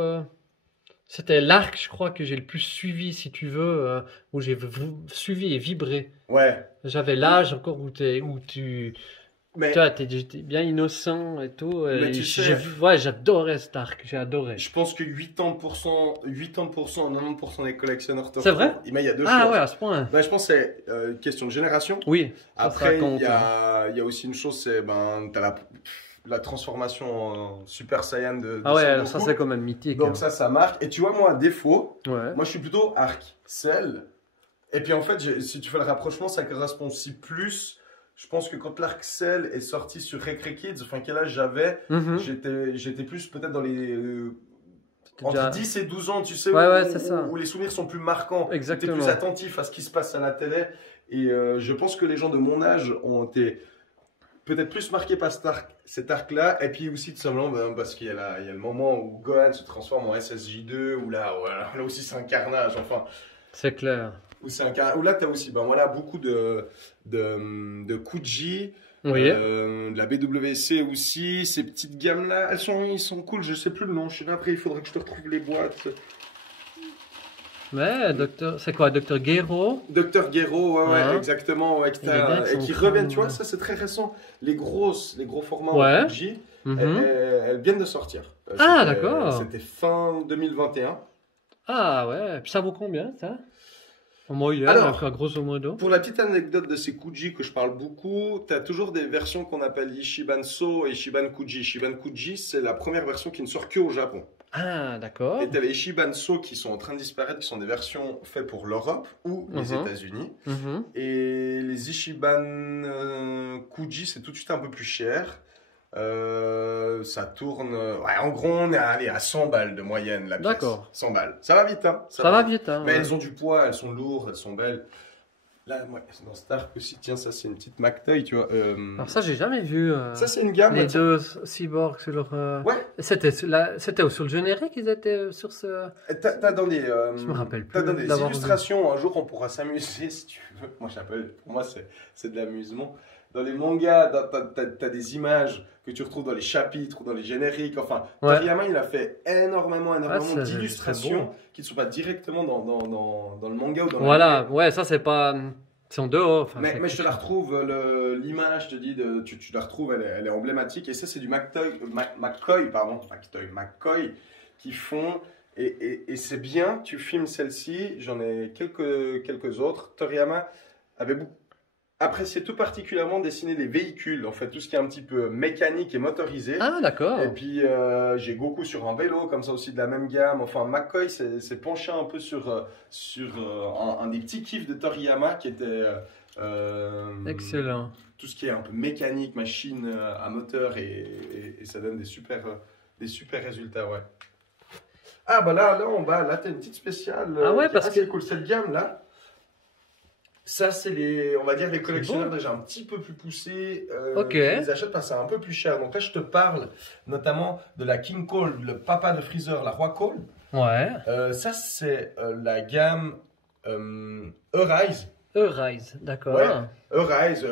C'était l'arc, je crois, que j'ai le plus suivi, si tu veux, où j'ai suivi et vibré. Ouais. J'avais l'âge encore où tu... Mais toi, t'es bien innocent et tout. Mais tu sais, j'adorais cet arc, j'ai adoré. Je pense que 80%, 90% des collectionneurs... C'est vrai? Mais il y a deux choses. Ah ouais, à ce point. Ben, je pense que c'est question de génération. Oui. Après, il y a aussi une chose, c'est t'as la transformation en Super Saiyan de ah ouais, alors ça c'est quand même mythique. Donc ça marque. Et tu vois, moi, à défaut, moi je suis plutôt arc, Cell. Et puis en fait, si tu fais le rapprochement, ça correspond aussi plus... Je pense que quand l'Arc Cell est sorti sur Recre Kids, enfin quel âge j'avais, j'étais plus peut-être dans les... entre 10 et 12 ans, tu sais, où les souvenirs sont plus marquants. Exactement. Tu es plus attentif à ce qui se passe à la télé. Et je pense que les gens de mon âge ont été peut-être plus marqués par cet arc-là. Et puis aussi, tout simplement, parce qu'il y a le moment où Gohan se transforme en SSJ2, où là aussi c'est un carnage. Enfin, c'est clair. Où là, tu as aussi beaucoup de Kuji, de la BWC aussi. Ces petites gammes-là, ils sont cool. Je sais plus le nom. Je sais pas, après, il faudrait que je te retrouve les boîtes. Ouais, c'est quoi, Dr. Gero? Dr. Gero, exactement. Ouais, et qui reviennent, tu vois, ça c'est très récent. Les gros formats en Kuji, elles viennent de sortir. Ah, d'accord. C'était fin 2021. Ah ouais, puis ça vaut combien ça? Alors, grosso modo. Pour la petite anecdote de ces Kuji que je parle beaucoup, tu as toujours des versions qu'on appelle Ichiban So et Ichiban Kuji. Ichiban Kuji, c'est la première version qui ne sort que au Japon. Ah, d'accord. Et tu as les Ichiban So qui sont en train de disparaître, qui sont des versions faites pour l'Europe ou les États-Unis. Et les Ichiban Kuji, c'est tout de suite un peu plus cher. Ça tourne... en gros, on est à 100 balles de moyenne, la pièce. D'accord. 100 balles. Ça va vite, hein. Ça va vite, hein. Mais elles ont du poids, elles sont lourdes, elles sont belles. Là, dans Stark aussi, tiens, ça c'est une petite McToy, tu vois. Alors ça, j'ai jamais vu. Ça, c'est une gamme. Les deux cyborgs sur leur... Ouais. C'était sur le générique, ils étaient sur ce... T'as dans des... je me rappelle plus. T'as dans des illustrations, un jour on pourra s'amuser si tu veux. Pour moi, c'est de l'amusement. Dans les mangas, t'as des images que tu retrouves dans les chapitres ou dans les génériques. Enfin, Toriyama, il a fait énormément d'illustrations qui ne sont pas directement dans le manga ou dans l'anime. Ça c'est pas... C'est en dehors. Enfin, mais je te la retrouve, l'image, je te dis, tu la retrouves, elle est emblématique. Et ça, c'est du McCoy qui font... Et c'est bien, tu filmes celle-ci, j'en ai quelques autres. Toriyama avait apprécié tout particulièrement dessiner des véhicules, en fait, tout ce qui est un petit peu mécanique et motorisé. Ah, d'accord. Et puis, j'ai Goku sur un vélo, comme ça aussi de la même gamme. Enfin, McCoy s'est penché un peu sur un des petits kiffs de Toriyama qui était... excellent. Tout ce qui est un peu mécanique, machine à moteur, et ça donne des super résultats, ouais. Ah, bah là en bas, là, t'as une petite spéciale. Parce que... c'est cool, cette gamme-là. Ça, c'est on va dire les collectionneurs déjà un petit peu plus poussés qui les achètent parce que c'est un peu plus cher. Donc là, je te parle notamment de la King Cole, le papa de Freezer, la Roi Cole. Ouais. Ça, c'est la gamme Arise. Arise, d'accord. Ouais, Arise,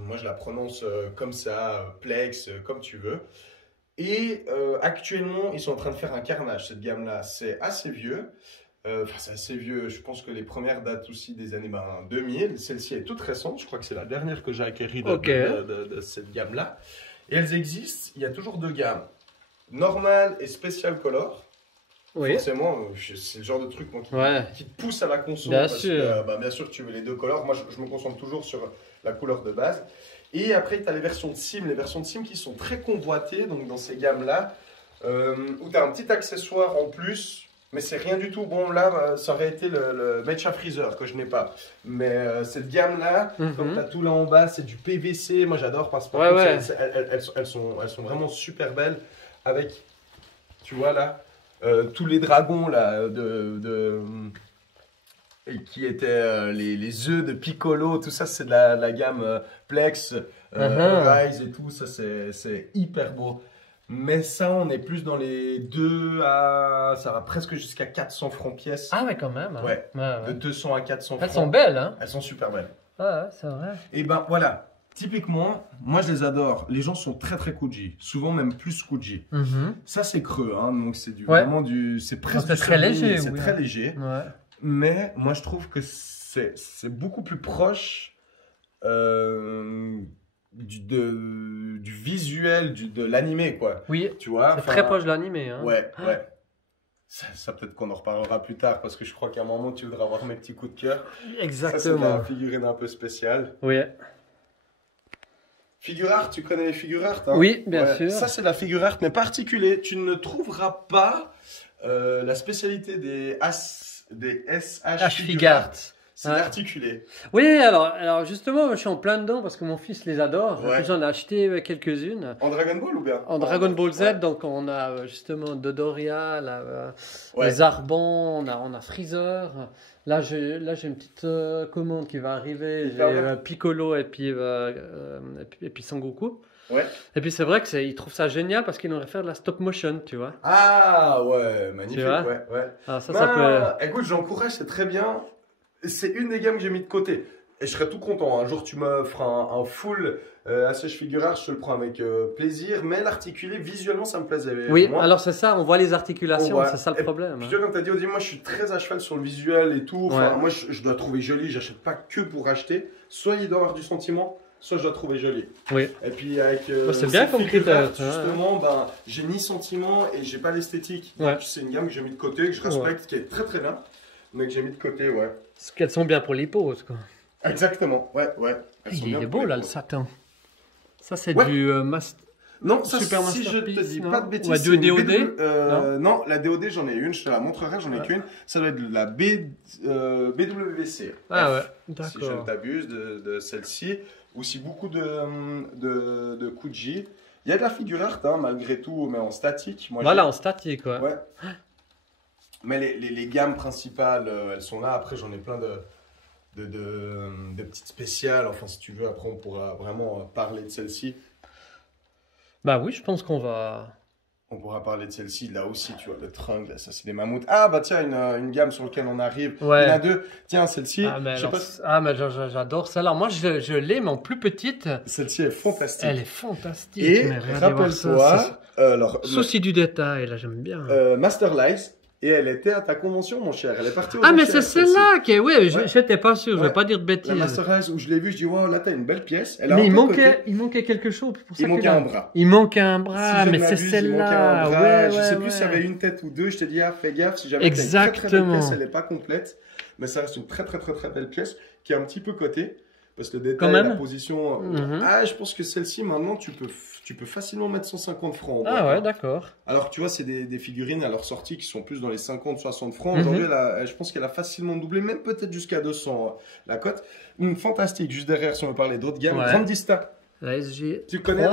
moi je la prononce comme ça, Plex, comme tu veux. Et actuellement, ils sont en train de faire un carnage, cette gamme-là. C'est assez vieux. C'est assez vieux, je pense que les premières datent aussi des années 2000. Celle-ci est toute récente, je crois que c'est la dernière que j'ai acquérie de cette gamme-là. Et elles existent, il y a toujours deux gammes, Normal et Special Color. Oui. Forcément, c'est le genre de truc qui te pousse à la conso. Bien sûr. Bien sûr que tu veux les deux couleurs. Moi, je me concentre toujours sur la couleur de base. Et après, tu as les versions de SIM. Les versions de SIM qui sont très convoitées donc dans ces gammes-là, où tu as un petit accessoire en plus Mais c'est rien du tout. Bon, là, ça aurait été le Mecha Freezer que je n'ai pas. Mais cette gamme-là, comme tu as tout là en bas, c'est du PVC. Moi, j'adore parce que elles sont vraiment super belles. Avec, tu vois là, tous les dragons là, qui étaient les œufs de Piccolo. Tout ça, c'est de la gamme Plex, Rise et tout. Ça, c'est hyper beau. Mais ça, on est plus dans les 2 à... Ça va presque jusqu'à 400 francs pièce. Ah ouais, quand même. Hein. Ouais, de 200 à 400 francs. Elles sont belles, hein. Elles sont super belles. Ouais, c'est vrai. Et ben voilà, typiquement, moi je les adore. Les gens sont très très Kuji, souvent même plus Kuji. Ça c'est creux, hein, donc c'est vraiment du... C'est presque très léger. C'est très léger. Ouais. Mais moi je trouve que c'est beaucoup plus proche... du visuel, de l'animé, quoi. Oui, tu vois, c'est très proche de l'animé. Hein. Ouais. Ça peut-être qu'on en reparlera plus tard, parce que je crois qu'à un moment, tu voudras avoir mes petits coups de cœur. Exactement. Ça, c'est la figurine un peu spéciale. Oui. Figure art, tu connais les figure art, hein? Oui, bien sûr. Ça, c'est la figure art, mais particulier. Tu ne trouveras pas la spécialité des SH Figure Art. C'est l'articulé. Oui, alors justement, je suis en plein dedans parce que mon fils les adore. Ouais. J'en ai acheté quelques-unes. En Dragon Ball ou bien? En Dragon Ball Z, donc on a justement Dodoria, les Arbons, on a Freezer. Là, j'ai une petite commande qui va arriver. J'ai Piccolo et puis Son Goku. Ouais. Et puis c'est vrai qu'ils trouvent ça génial parce qu'ils auraient fait de la stop motion, tu vois. Ah ouais, magnifique. Tu vois ouais. Alors, ça peut... Écoute, j'encourage, c'est très bien. C'est une des gammes que j'ai mis de côté. Et je serais tout content. Un jour, tu m'offres un full SH Figure Art, je te le prends avec plaisir. Mais l'articulé, visuellement, ça me plaisait. Oui, moi. Alors c'est ça, on voit les articulations, c'est ça le problème. Puis tu vois, comme tu as dit, Audi, moi je suis très à cheval sur le visuel et tout. Enfin, moi je dois trouver joli, j'achète pas que pour acheter. Soit il doit avoir du sentiment, soit je dois trouver joli. Oui. Et puis avec c'est bien comme critère. Justement, ben, j'ai ni sentiment et j'ai pas l'esthétique. Donc c'est une gamme que j'ai mis de côté, que je respecte, qui est très très bien. Mais que j'ai mis de côté, Parce qu'elles sont bien pour les poses, quoi. Exactement, ouais. Il est beau là, le satin. Ça, c'est du Non, ça, Super si je te dis pas de bêtises, c'est du DOD non, la DOD, j'en ai une, je te la montrerai, j'en ai qu'une. Ça doit être la BWC. Ah ouais, d'accord. Si je ne t'abuse de celle-ci. Aussi beaucoup de Kuji. Il y a de la figure art, hein, malgré tout, mais en statique. Moi, en statique, ouais. Mais les gammes principales, elles sont là. Après, j'en ai plein de petites spéciales. Enfin, si tu veux, après, on pourra vraiment parler de celle-ci. Bah oui, je pense qu'on va... On pourra parler de celle-ci. Là aussi, tu vois, le tringle, ça, c'est des mammouths. Ah, bah tiens, une gamme sur laquelle on arrive. Ouais. Il y en a deux. Tiens, celle-ci. Mais j'adore celle-là. Moi, je l'ai, mais en plus petite. Celle-ci est fantastique. Elle est fantastique. Et rappelle-toi... Souci du détail, là, j'aime bien. Master Lice. Et elle était à ta convention, mon cher. Elle est partie au mais c'est celle-là qui est... Oui, j'étais pas sûr. Je vais pas dire de bêtises. La Master Lice, où je l'ai vue, je dis, wow, là, t'as une belle pièce. Mais il manquait quelque chose. Il manquait un bras. Il manquait un bras, mais c'est celle-là. Je sais plus s'il y avait une tête ou deux. Je te dis, fais gaffe. Si jamais t'as une très belle pièce, elle n'est pas complète. Mais ça reste une très belle pièce qui est un petit peu cotée. Parce que le détail, la position... je pense que celle-ci, maintenant, tu peux facilement mettre 150 francs. Ouais, d'accord. Alors, tu vois, c'est des figurines à leur sortie qui sont plus dans les 50-60 francs. Aujourd'hui, je pense qu'elle a facilement doublé, même peut-être jusqu'à 200 la cote. Fantastique. Juste derrière, si on veut parler d'autres gammes, Grandista. La SG. Tu connais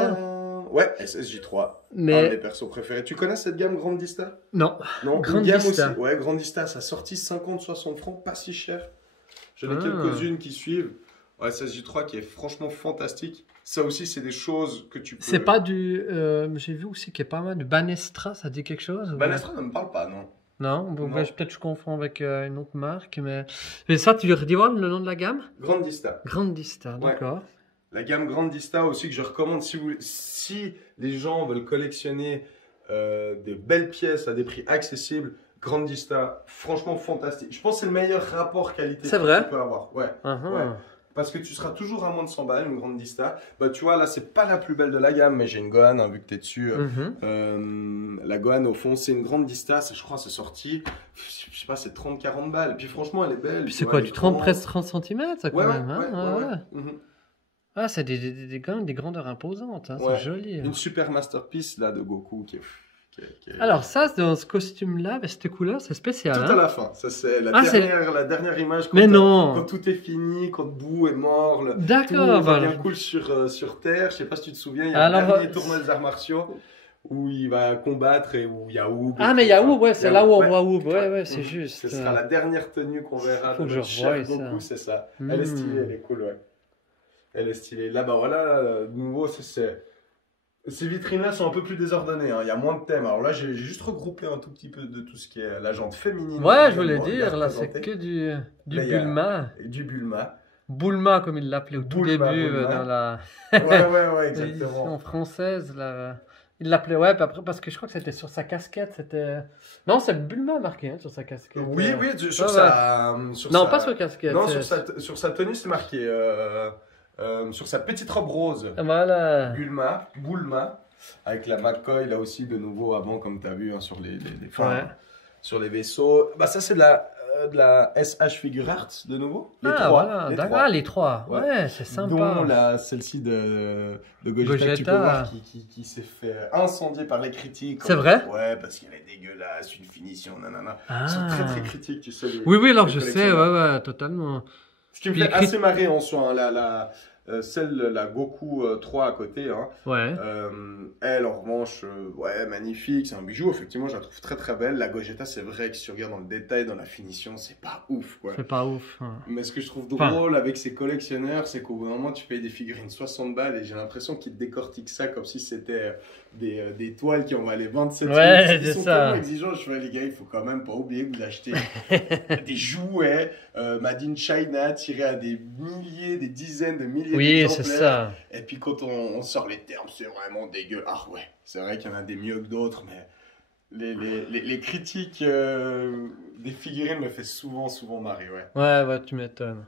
Ouais, SSJ3. Mais... Un de mes persos préférés. Tu connais cette gamme Grandista? Non. Grandista. Ouais, Grandista, ça sortie 50-60 francs, pas si cher. J'en ai quelques-unes qui suivent. Ouais, SSJ3 qui est franchement fantastique. Ça aussi, c'est des choses que tu peux... C'est pas du... j'ai vu aussi qu'il y a pas mal de Banestra, ça dit quelque chose? Banestra ne me parle pas, non. Non, peut-être je confonds avec une autre marque, mais ça, tu leur dis voir le nom de la gamme? Grandista. Grandista, d'accord. Ouais. La gamme Grandista aussi que je recommande si les gens veulent collectionner des belles pièces à des prix accessibles. Grandista, franchement fantastique. Je pense que c'est le meilleur rapport qualité que tu peux avoir. Ouais. Parce que tu seras toujours à moins de 100 balles, une Grandista. Bah, tu vois, là, c'est pas la plus belle de la gamme, mais j'ai une Gohan, vu que tu es dessus. La Gohan, au fond, c'est une Grandista. Je crois c'est sorti, je sais pas, c'est 30-40 balles. Puis franchement, elle est belle. Puis c'est quoi, du 30 cm, ça, quand même, c'est quand même des grandeurs imposantes. Hein, c'est joli. Une super masterpiece, là, de Goku, qui Alors ça, dans ce costume-là, avec cette couleur, c'est spécial. Tout hein. à la fin. Ça, c'est la, la dernière image Mais non. Quand tout est fini, quand Boo est mort. D'accord. Tout devient cool sur Terre. Je sais pas si tu te souviens, il y a le dernier tournoi des arts martiaux où il va combattre et où il y a Oob. Ah, mais il y a Oob, ouais, c'est là où on voit Oob. Ouais, c'est juste. Ce sera la dernière tenue qu'on verra. Faut que je revoie ça. C'est ça. Elle est stylée, elle est cool, ouais. Elle est stylée. Là, bah voilà, de nouveau, ces vitrines-là sont un peu plus désordonnées, hein. Il y a moins de thèmes. Alors là, j'ai juste regroupé un tout petit peu de tout ce qui est la jante féminine. Ouais, je voulais dire, là, c'est que du Bulma. Du Bulma. Bulma, comme il l'appelait au tout début dans la ouais, exactement. édition française. Là. Il l'appelait, ouais, après, parce que je crois que c'était sur sa casquette. C'était... Non, c'est Bulma marqué sur sa casquette. Oui, sur sa... non, pas sur la casquette. Non, sur sa tenue, c'est marqué... sur sa petite robe rose, voilà. Bulma, avec la McCoy là aussi de nouveau avant comme tu as vu hein, sur sur les vaisseaux. Bah ça c'est de la SH Figure Arts de nouveau. Les trois. Les trois. Ouais, c'est sympa. Dont celle-ci de Gogeta, tu peux voir qui s'est fait incendier par les critiques. C'est vrai? Ouais, parce qu'elle est dégueulasse, une finition, nanana. Ils sont très très critiques, tu sais. Oui, alors je sais, ouais, totalement. Ce qui me fait assez marrer en soi, hein, la Goku 3 à côté, hein. Ouais. Elle en revanche, magnifique, c'est un bijou, effectivement je la trouve très très belle. La Gogeta c'est vrai que si tu regardes dans le détail, dans la finition, c'est pas ouf quoi. C'est pas ouf. Hein. Mais ce que je trouve drôle avec ces collectionneurs, c'est qu'au bout d'un moment tu payes des figurines 60 balles et j'ai l'impression qu'ils te décortiquent ça comme si c'était des toiles qui en valaient 27 000. Ils sont tellement exigeants, je fais les gars, il faut quand même pas oublier que vous achetez des jouets Made in China tirés à des milliers, des dizaines de milliers d'exemplaires. C'est ça. Et puis quand on sort les termes, c'est vraiment dégueu. Ah ouais, c'est vrai qu'il y en a des mieux que d'autres, mais les critiques des figurines me fait souvent marrer, ouais. Ouais, tu m'étonnes.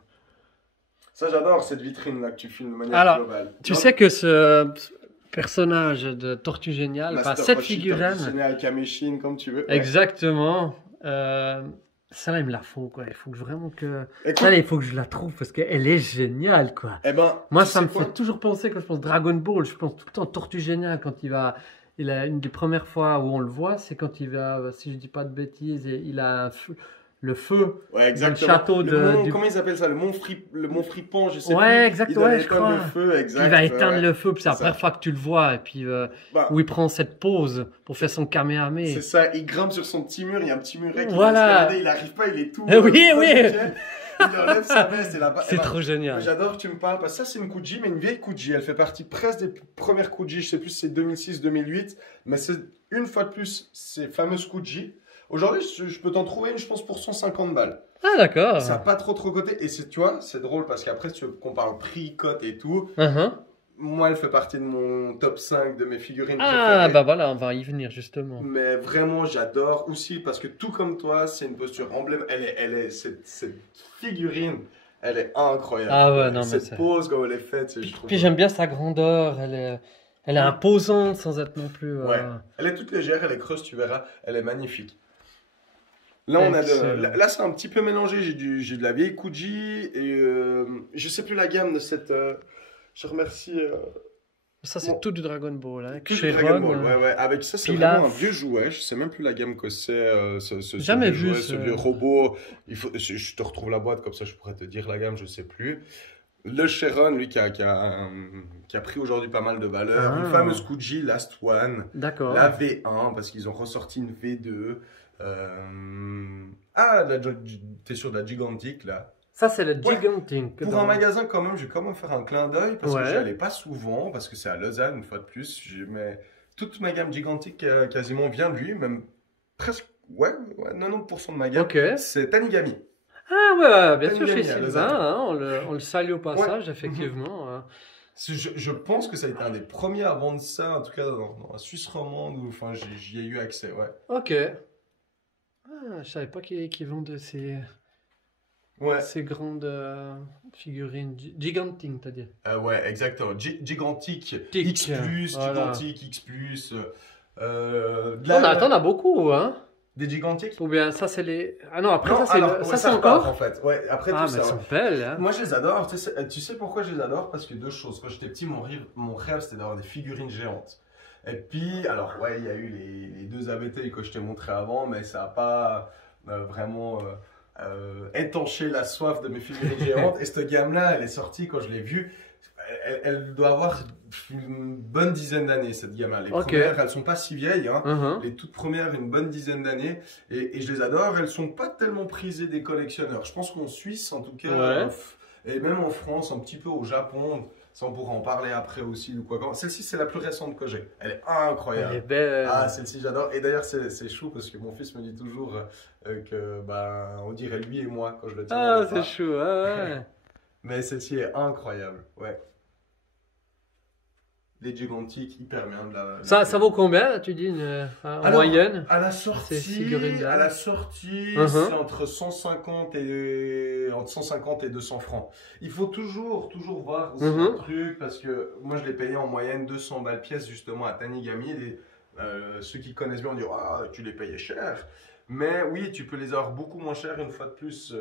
Ça j'adore cette vitrine là que tu filmes de manière globale. Tu sais que ce personnage de Tortue Géniale, cette figurine... Tortue Géniale, Kameshin, comme tu veux. Ouais. Exactement. Ça là, il me la faut, quoi. Il faut vraiment que... Ça là, il faut que je la trouve parce qu'elle est géniale, quoi. Moi, ça me fait toujours penser, quand je pense Dragon Ball, je pense tout le temps Tortue Géniale quand il a une des premières fois où on le voit, c'est quand il va, si je dis pas de bêtises, il a le feu dans le château comment ils appellent ça, le mont Fripon, je sais plus. Ouais, exactement, je crois. Le feu, exact, il va éteindre le feu, puis c'est la première fois que tu le vois, et puis où il prend cette pause pour faire son Kamehameha. C'est ça, il grimpe sur son petit mur, il y a un petit muret qui il arrive pas, il est tout. Oui. Il enlève sa veste et là-bas. C'est trop génial. J'adore que tu me parles, parce que ça c'est une Kuji, mais une vieille Kuji. Elle fait partie presque des premières Kuji, je sais plus si c'est 2006-2008, mais c'est une fois de plus ces fameuses Kuji. Aujourd'hui, je peux t'en trouver une, je pense, pour 150 balles. Ah, d'accord. Ça n'a pas trop coté. Et tu vois, c'est drôle parce qu'après, tu veux qu'on parle prix, cote et tout. Moi, elle fait partie de mon top 5 de mes figurines préférées. Ah, bah voilà, on va y venir justement. Mais vraiment, j'adore aussi parce que tout comme toi, c'est une posture emblème. Cette figurine, elle est incroyable. Ah ouais, non, cette pose, comme elle est faite, je trouve. Puis j'aime bien sa grandeur, elle est imposante sans être non plus... Ouais, elle est toute légère, elle est creuse, tu verras, elle est magnifique. Là, là c'est un petit peu mélangé. J'ai de la vieille Kuji et je sais plus la gamme de cette. Je remercie. Ça, c'est tout du Dragon Ball. Hein, tout du Dragon Ball, ouais. Avec ça, c'est vraiment un vieux jouet. Je sais même plus la gamme que c'est. Jamais vu ce vieux robot. Je te retrouve la boîte, comme ça je pourrais te dire la gamme, je sais plus. Le Sharon, lui, qui a pris aujourd'hui pas mal de valeur. Une fameuse Kuji, Last One. D'accord. La V1, parce qu'ils ont ressorti une V2. T'es sur de la Gigantic là. Ça c'est la Gigantic. Pour un magasin quand même, je vais quand même faire un clin d'œil parce que j'y allais pas souvent, parce que c'est à Lausanne une fois de plus. Mais toute ma gamme Gigantic quasiment vient de lui, même presque 90% de ma gamme. C'est Tanigami. Ah ouais, bien sûr chez Sylvain, hein, on le salue au passage effectivement. Je pense que ça a été un des premiers à vendre ça, en tout cas dans la Suisse romande où j'y ai eu accès, ouais. Ok. Ah, je savais pas qu'ils vendent ces grandes figurines. Gigantic, t'as dit. Ouais, exactement. Gigantic X+, Gigantic X+. T'en as beaucoup, hein. Des Gigantiques? Ou bien ça c'est les... Ah non, après ça c'est encore en fait. Ouais, après tout ça. Mais elles sont belles, hein. Moi je les adore. Tu sais pourquoi je les adore? Parce que deux choses. Quand j'étais petit, mon rêve c'était d'avoir des figurines géantes. Et puis, alors ouais, il y a eu les deux ABT que je t'ai montré avant, mais ça n'a pas vraiment étanché la soif de mes figurines géantes. Et cette gamme-là, elle est sortie quand je l'ai vue. Elle doit avoir une bonne dizaine d'années, cette gamme-là. Les premières, elles sont pas si vieilles. Hein. Les toutes premières, une bonne dizaine d'années. Et je les adore. Elles sont pas tellement prisées des collectionneurs. Je pense qu'en Suisse, en tout cas, et même en France, un petit peu au Japon, ça on pourra en parler après aussi. Celle-ci, c'est la plus récente que j'ai. Elle est incroyable. Elle est belle. Ah, celle-ci, j'adore. Et d'ailleurs, c'est chou parce que mon fils me dit toujours que, on dirait lui et moi quand je le tiens. Ah, c'est chou. Ouais. Mais celle-ci est incroyable. Ouais. Les gigantiques, hyper bien. Ça vaut combien, tu dis, en moyenne? À la sortie, c'est entre 150 et 200 francs. Il faut toujours voir ce truc, parce que moi, je l'ai payé en moyenne 200 balles pièce, justement, à Tanigami. Ceux qui connaissent bien, on dit « Ah, tu les payais cher ». Mais oui, tu peux les avoir beaucoup moins cher, une fois de plus,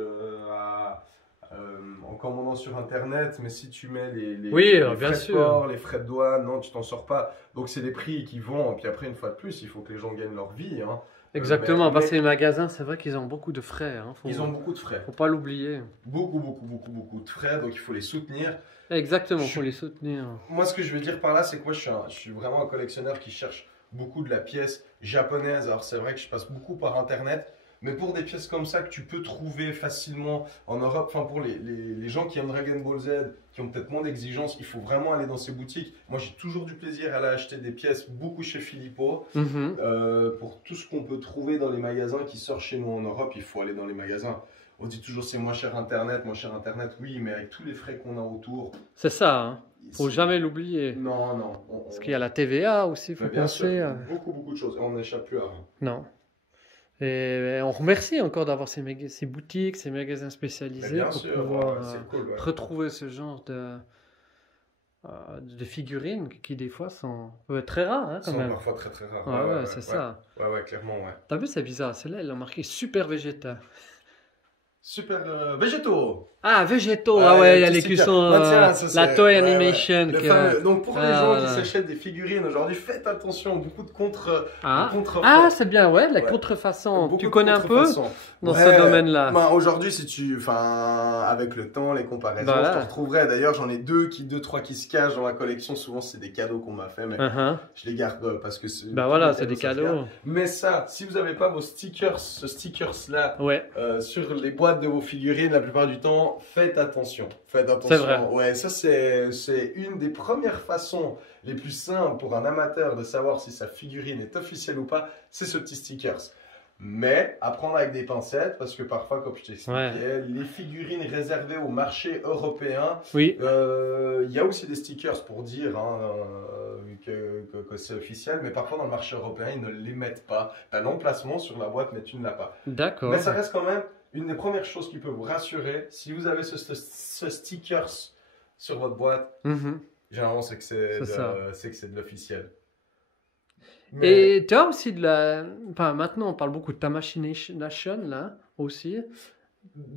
en commandant sur internet, mais si tu mets les frais de port, les frais de douane, non, tu t'en sors pas. Donc c'est des prix qui vont, et puis après, une fois de plus, il faut que les gens gagnent leur vie. Hein. Exactement, parce que les magasins, c'est vrai qu'ils ont beaucoup de frais. Hein. Ils ont beaucoup de frais. Faut pas l'oublier. Beaucoup de frais, donc il faut les soutenir. Exactement, il faut les soutenir. Moi, ce que je veux dire par là, c'est que moi, je suis vraiment un collectionneur qui cherche beaucoup de la pièce japonaise. Alors c'est vrai que je passe beaucoup par internet. Mais pour des pièces comme ça que tu peux trouver facilement en Europe, enfin pour les gens qui aiment Dragon Ball Z, qui ont peut-être moins d'exigences, il faut vraiment aller dans ces boutiques. Moi, j'ai toujours du plaisir à aller acheter des pièces, beaucoup chez Filippo. Pour tout ce qu'on peut trouver dans les magasins qui sort chez nous en Europe, il faut aller dans les magasins. On dit toujours c'est moins cher Internet, oui, mais avec tous les frais qu'on a autour. C'est ça, hein. Faut jamais l'oublier. Non. Parce qu'il y a la TVA aussi, il faut penser. Beaucoup de choses, on n'échappe plus à rien. Non. Et on remercie encore d'avoir ces boutiques, ces magasins spécialisés pour pouvoir retrouver ce genre de figurines qui des fois peuvent être très rares. Hein, parfois très rares. Ouais, c'est ça. Ouais, clairement, ouais. T'as vu, c'est bizarre. Celle-là, elle a marqué Super Végéta. Super végétaux. Ah, végétaux. Ah ouais, il y a les cuissons, la Toy Animation. Donc pour les gens qui s'achètent des figurines aujourd'hui, faites attention, beaucoup de contrefaçons. Ah, c'est bien, ouais, la contrefaçon. Tu connais un peu dans ce domaine-là? Aujourd'hui, avec le temps, les comparaisons, je te retrouverai. D'ailleurs, j'en ai deux, trois qui se cachent dans la collection. Souvent, c'est des cadeaux qu'on m'a fait, mais je les garde parce que c'est des cadeaux. Mais ça, si vous n'avez pas vos stickers, ce stickers-là, sur les boîtes de vos figurines, la plupart du temps, faites attention. C'est vrai. Ouais, ça c'est une des premières façons les plus simples pour un amateur de savoir si sa figurine est officielle ou pas, c'est ce petit stickers. Mais à prendre avec des pincettes, parce que parfois, comme je t'expliquais, les figurines réservées au marché européen, il y a aussi des stickers pour dire que c'est officiel, mais parfois dans le marché européen, ils ne les mettent pas. Tu as l'emplacement sur la boîte, mais tu ne l'as pas. D'accord. Mais ça reste quand même une des premières choses qui peut vous rassurer. Si vous avez ce stickers sur votre boîte, généralement, c'est que c'est de l'officiel. Mais... Et tu as aussi maintenant, on parle beaucoup de Tamashination, là, aussi.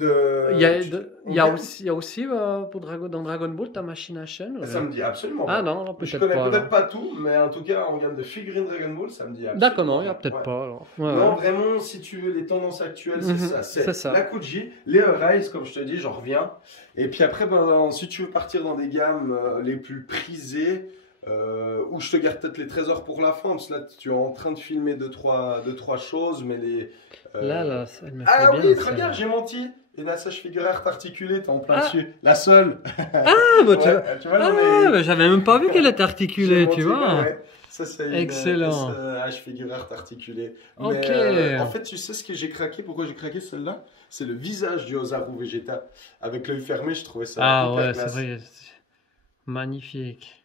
Il y a aussi dans Dragon Ball Tamashination. Ça me dit absolument pas. Ah non, peut-être pas. Je connais peut-être pas tout, mais en tout cas, en gamme de figurines Dragon Ball, ça me dit absolument pas. D'accord, non, il n'y a peut-être pas. Alors. Non, vraiment, si tu veux les tendances actuelles, c'est ça. C'est la Kuji, les Rise, comme je te dis, j'en reviens. Et puis après, si tu veux partir dans des gammes les plus prisées, où je te garde peut-être les trésors pour la fin, parce que là tu es en train de filmer deux, trois choses, mais là, ça me fait bien. Oui, regarde, j'ai menti. Une assage figuraire articulée, t'es en plein dessus. La seule. Tu vois, j'avais même pas vu qu'elle était articulée, tu vois. Ça, c'est excellent. Une hache figuraire articulée. Ok. Mais, en fait, tu sais ce que j'ai craqué? Pourquoi j'ai craqué celle-là? C'est le visage du Ozaru Vegeta. Avec l'œil fermé, je trouvais ça hyper classe. C'est vrai. Magnifique.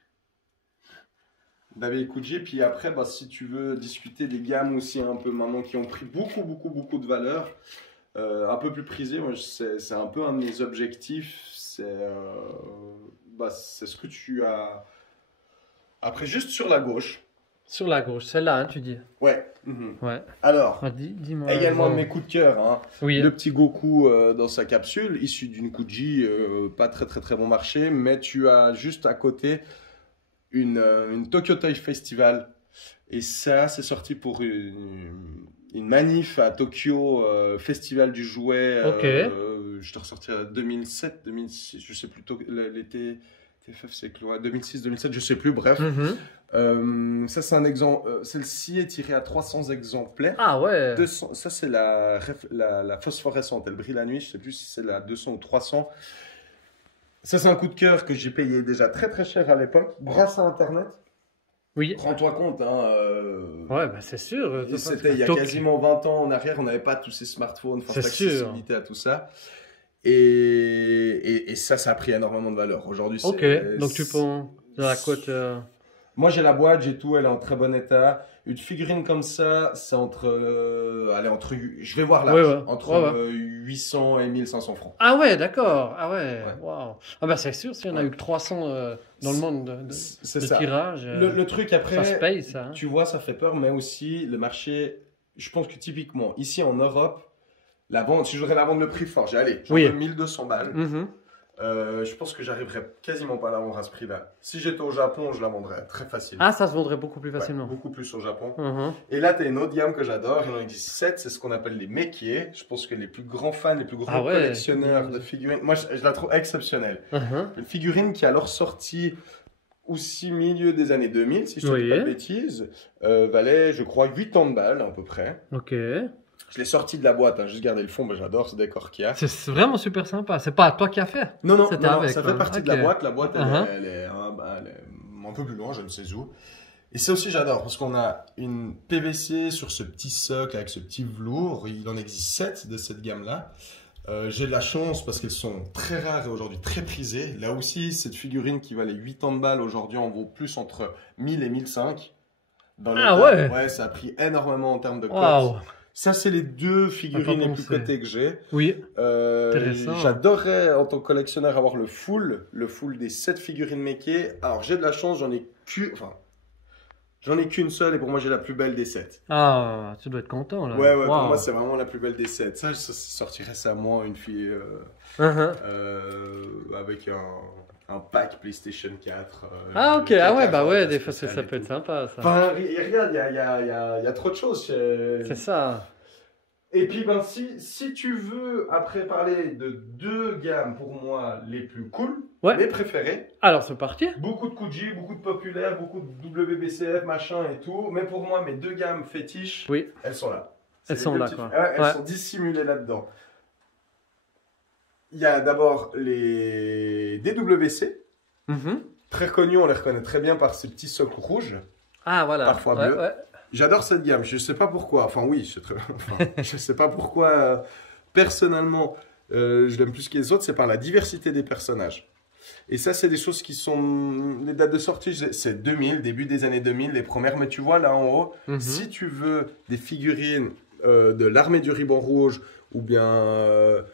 David Kuji, puis après, si tu veux discuter des gammes aussi un peu maintenant qui ont pris beaucoup de valeur, un peu plus prisées, moi c'est un peu un de mes objectifs, c'est ce que tu as après juste sur la gauche. Sur la gauche, celle-là, hein, tu dis. Ouais. Ouais. Alors, dis-moi, également un de mes coups de cœur, hein, oui. Le petit Goku dans sa capsule, issu d'une Kuji, pas très bon marché, mais tu as juste à côté une Tokyo Toy Festival Et ça, c'est sorti pour une manif à Tokyo, Festival du jouet. Je te ressortirai 2007, 2006, je sais plus, l'été TFF, c'est quoi, 2006, 2007, je sais plus, bref. Ça, c'est un exemple. Celle-ci est tirée à 300 exemplaires. Ah ouais. 200, ça, c'est la phosphorescente. Elle brille la nuit. Je sais plus si c'est la 200 ou 300. Ça, c'est un coup de cœur que j'ai payé déjà très très cher à l'époque, grâce à Internet. Oui. Rends-toi compte, hein. Ouais, bah c'est sûr. C'était il y a quasiment 20 ans en arrière. On n'avait pas tous ces smartphones, cette accessibilité à tout ça. Et ça a pris énormément de valeur. Aujourd'hui, ok, donc tu prends de la côte. Moi, j'ai la boîte, j'ai tout, elle est en très bon état. Une figurine comme ça, c'est entre, je vais voir là, entre 800 et 1500 francs. Ah ouais, d'accord. Ah ouais, waouh. Ah bah c'est sûr, s'il y en a eu que 300 dans le monde de tirage. Le truc après, ça se paye ça. Hein. Tu vois, ça fait peur, mais aussi le marché, je pense que typiquement, ici en Europe, la vente, si je voudrais la vendre le prix fort, j'en veux 1200 balles. Je pense que j'arriverais quasiment pas à la vendre à ce prix-là. Si j'étais au Japon, je la vendrais très facilement. Ah, ça se vendrait beaucoup plus facilement. Ouais, beaucoup plus au Japon. Et là, tu as une autre gamme que j'adore. Il en existe 7, c'est ce qu'on appelle les méquiers. Je pense que les plus grands fans, les plus grands collectionneurs de figurines, moi je la trouve exceptionnelle. Une figurine qui est alors sortie aussi milieu des années 2000, si je ne dis pas de bêtises, valait, je crois, 80 balles à peu près. Ok. Je l'ai sorti de la boîte, juste garder le fond, mais j'adore ce décor qu'il y a. C'est vraiment super sympa. C'est pas toi qui as fait. Non, ça fait partie de la boîte. La boîte, elle est un peu plus loin, je ne sais où. Et ça aussi, j'adore, parce qu'on a une PVC sur ce petit socle avec ce petit velours. Il en existe 7 de cette gamme-là. J'ai de la chance parce qu'elles sont très rares et aujourd'hui très prisées. Là aussi, cette figurine qui valait 80 balles, aujourd'hui en vaut plus entre 1000 et 1005. Ouais, ça a pris énormément en termes de cote. Ça, c'est les deux figurines les plus cotées que j'ai. Oui. Intéressant. J'adorerais, en tant que collectionneur, avoir le full des 7 figurines méquées. Alors, j'ai de la chance, j'en ai qu'une seule et pour moi, j'ai la plus belle des 7. Ah, tu dois être content, là. Ouais, pour moi, c'est vraiment la plus belle des 7. Ça sortirait ça à moi, une fille avec un pack PlayStation 4. Ah ok, des fois ça peut être sympa ça. Enfin, regarde, il y a trop de choses. C'est ça. Et puis, si tu veux, après parler de 2 gammes pour moi les plus cool, mes préférées. Alors c'est parti. Beaucoup de Kuji, beaucoup de populaires, beaucoup de WBCF, machin et tout. Mais pour moi, mes 2 gammes fétiches, elles sont là. Elles sont là, quoi. Elles sont dissimulées là-dedans. Il y a d'abord les DWC. Très connus, on les reconnaît très bien par ces petits socles rouges. Ah voilà. Parfois bleus. J'adore cette gamme, je ne sais pas pourquoi. Enfin oui, je ne sais pas pourquoi. Personnellement, je l'aime plus que les autres, c'est par la diversité des personnages. Et ça, c'est des choses qui sont... Les dates de sortie, c'est 2000, début des années 2000, les premières. Mais tu vois, là en haut, si tu veux des figurines de l'armée du ruban rouge ou bien...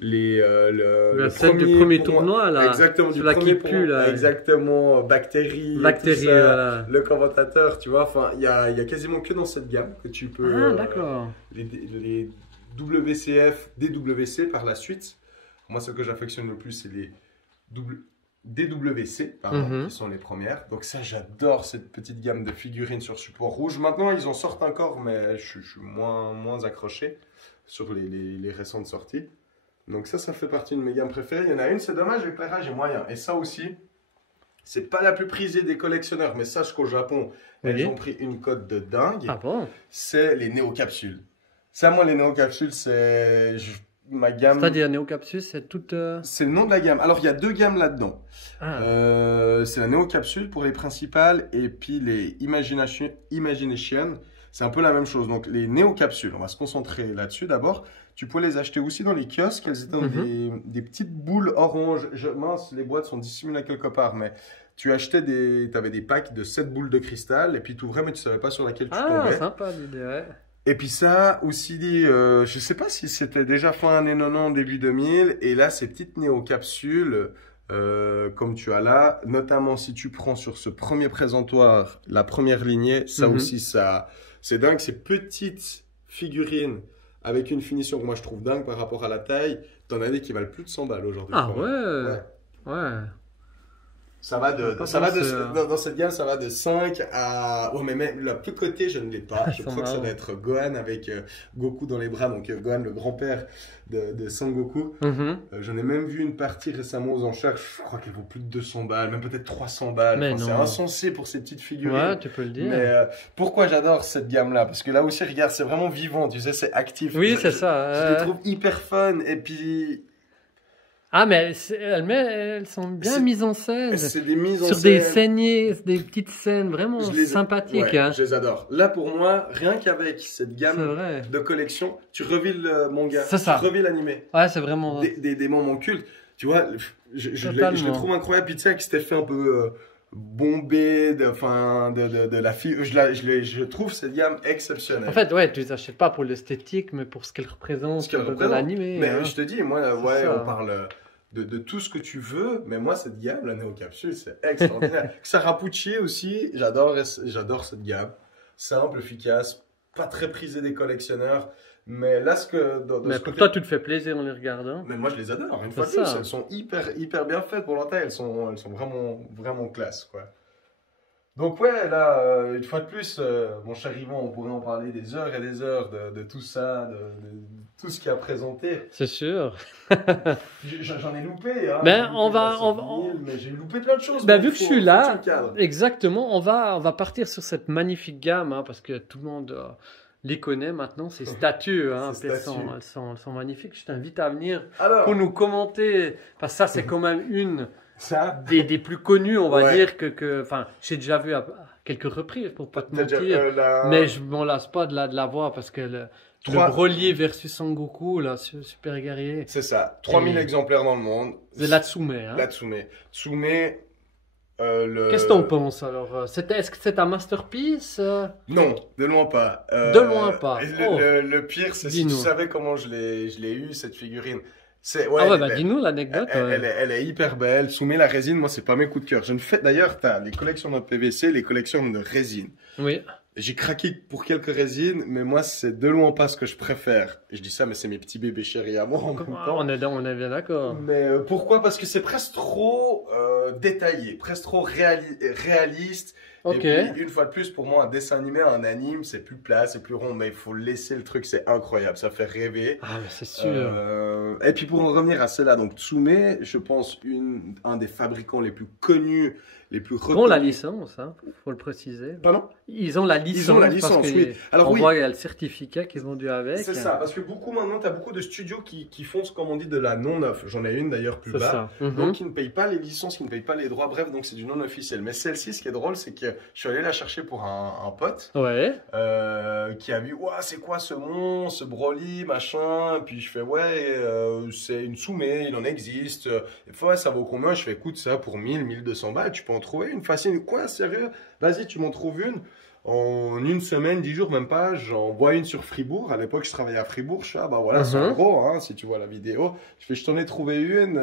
celle du premier tournoi là, exactement, du premier pue là, exactement, bactéries, voilà. Le commentateur, tu vois, enfin il y a quasiment que dans cette gamme que tu peux d'accord. Les WCF, DWC par la suite. Moi ce que j'affectionne le plus c'est les DWC qui sont les premières. Donc ça j'adore cette petite gamme de figurines sur support rouge. Maintenant ils en sortent encore mais je suis moins accroché sur les récentes sorties. Donc ça fait partie de mes gammes préférées. Il y en a une, c'est dommage, l'éclairage est moyen. Et ça aussi, c'est pas la plus prisée des collectionneurs, mais sache qu'au Japon, elles ont pris une cote de dingue. Ah bon? C'est les néocapsules. Ça, moi, les néocapsules, c'est ma gamme. C'est-à-dire néocapsule, c'est toute... C'est le nom de la gamme. Alors, il y a 2 gammes là-dedans. C'est la néocapsule pour les principales et puis les Imagination. C'est un peu la même chose. Donc, les néocapsules, on va se concentrer là-dessus d'abord. Tu peux les acheter aussi dans les kiosques. Elles étaient dans des petites boules orange. Mince, les boîtes sont dissimulées quelque part. Mais tu achetais avais des packs de 7 boules de cristal. Et puis tu ouvrais, mais tu ne savais pas sur laquelle tu tombais. Ah, sympa l'idée, ouais. Et puis ça, aussi dit, je ne sais pas si c'était déjà fin années 90, début 2000. Et là, ces petites néocapsules, comme tu as là, notamment si tu prends sur ce premier présentoir, la première lignée, ça aussi, c'est dingue. Ces petites figurines avec une finition que moi je trouve dingue par rapport à la taille, t'en as des qui valent plus de 100 balles aujourd'hui. Ah ouais. Ça va dans cette gamme, ça va de 5 à... Oh, mais même la plus cotée, je ne l'ai pas. Je crois que ça va être Gohan avec Goku dans les bras. Donc Gohan, le grand-père de Son Goku. J'en ai même vu une partie récemment aux enchères. Je crois qu'elle vaut plus de 200 balles, même peut-être 300 balles. Enfin, c'est insensé pour ces petites figurines. Ouais, tu peux le dire. Mais pourquoi j'adore cette gamme-là? Parce que là aussi, regarde, c'est vraiment vivant. Tu sais, c'est actif. Oui, c'est ça. Je les trouve hyper fun. Et puis... Ah, mais elles sont bien mises en scène. C'est des mises en sur scène. Des petites scènes vraiment sympathiques. Ouais, hein. Je les adore. Là, pour moi, rien qu'avec cette gamme de collection, tu revis le manga, tu revis l'animé. Ouais, c'est vraiment... Des moments cultes. Tu vois, je les trouve incroyables. Puis tu sais, avec cet effet un peu bombé de la fille, je trouve cette gamme exceptionnelle. En fait, ouais, tu les achètes pas pour l'esthétique, mais pour ce qu'elle représente dans l'animé. Mais je te dis, moi, on parle de tout ce que tu veux, mais moi, cette gamme, la Néo Capsule, c'est extraordinaire. Sarapucci aussi, j'adore cette gamme. Simple, efficace, pas très prisée des collectionneurs. Mais là, mais pour toi, tu te fais plaisir en les regardant. Mais moi, je les adore. Une fois de plus, elles sont hyper bien faites pour leur taille. Elles sont vraiment classe, quoi. Donc ouais, là, une fois de plus, mon cher Yvan, on pourrait en parler des heures et des heures de tout ça, de tout ce qu'il y a présenté. C'est sûr. J'en ai loupé. Hein. Ben, mais j'ai loupé plein de choses. Ben, vu que je suis là, exactement, on va partir sur cette magnifique gamme, hein, parce que tout le monde... les connaît maintenant, ces statues, hein, elles sont magnifiques. Je t'invite à venir pour nous commenter, parce que ça c'est quand même une des plus connues, on va dire, enfin, j'ai déjà vu à quelques reprises, pour pas te mentir, mais je m'en lasse pas de la voir, parce que le Broly versus Son Goku, là, super guerrier. C'est ça, 3000 exemplaires dans le monde. C'est la Tsume. Hein. La Tsume. Qu'est-ce que t'en penses alors? Est-ce que c'est un masterpiece? Non, de loin pas. De loin pas. Le pire, c'est si tu savais comment je l'ai eu, cette figurine. Dis-nous l'anecdote. Elle est hyper belle. Tsume, la résine, moi, c'est pas mes coups de cœur. D'ailleurs, t'as les collections de PVC, les collections de résine. Oui. J'ai craqué pour quelques résines, mais moi, c'est de loin pas ce que je préfère. Je dis ça, mais c'est mes petits bébés chéris à moi en même temps. On est bien d'accord. Mais pourquoi? Parce que c'est presque trop détaillé, presque trop réaliste. Okay. Et puis, une fois de plus, pour moi, un dessin animé, un anime, c'est plus plat, c'est plus rond, mais il faut laisser le truc, c'est incroyable, ça fait rêver. Ah, mais c'est sûr. Et puis, pour en revenir à celle-là, donc Tsume, je pense, un des fabricants les plus connus, les plus reconnus. Ils ont la licence, hein, faut le préciser. Pardon? Ils ont la licence, parce que oui. Alors, on voit qu'il y a le certificat qu'ils ont dû avec. C'est ça, parce que maintenant, tu as beaucoup de studios qui font, comme on dit, de la non-off. J'en ai une d'ailleurs plus bas. Donc, qui ne payent pas les licences, qui ne payent pas les droits. Bref, donc c'est du non-officiel. Mais celle-ci, ce qui est drôle, c'est que je suis allé la chercher pour un pote. Ouais. Qui a vu, c'est quoi ce monstre, ce Broly, machin. Puis je fais, c'est une Tsume, il en existe. Il fait, ça vaut combien? Je fais, écoute, ça pour 1200 balles, tu peux en trouver une facile. Quoi, sérieux? Vas-y, tu m'en trouves une. En une semaine, 10 jours, même pas, j'en vois une sur Fribourg. À l'époque, je travaillais à Fribourg. Je fais, voilà, c'est en gros, hein, si tu vois la vidéo. Je fais, je t'en ai trouvé une,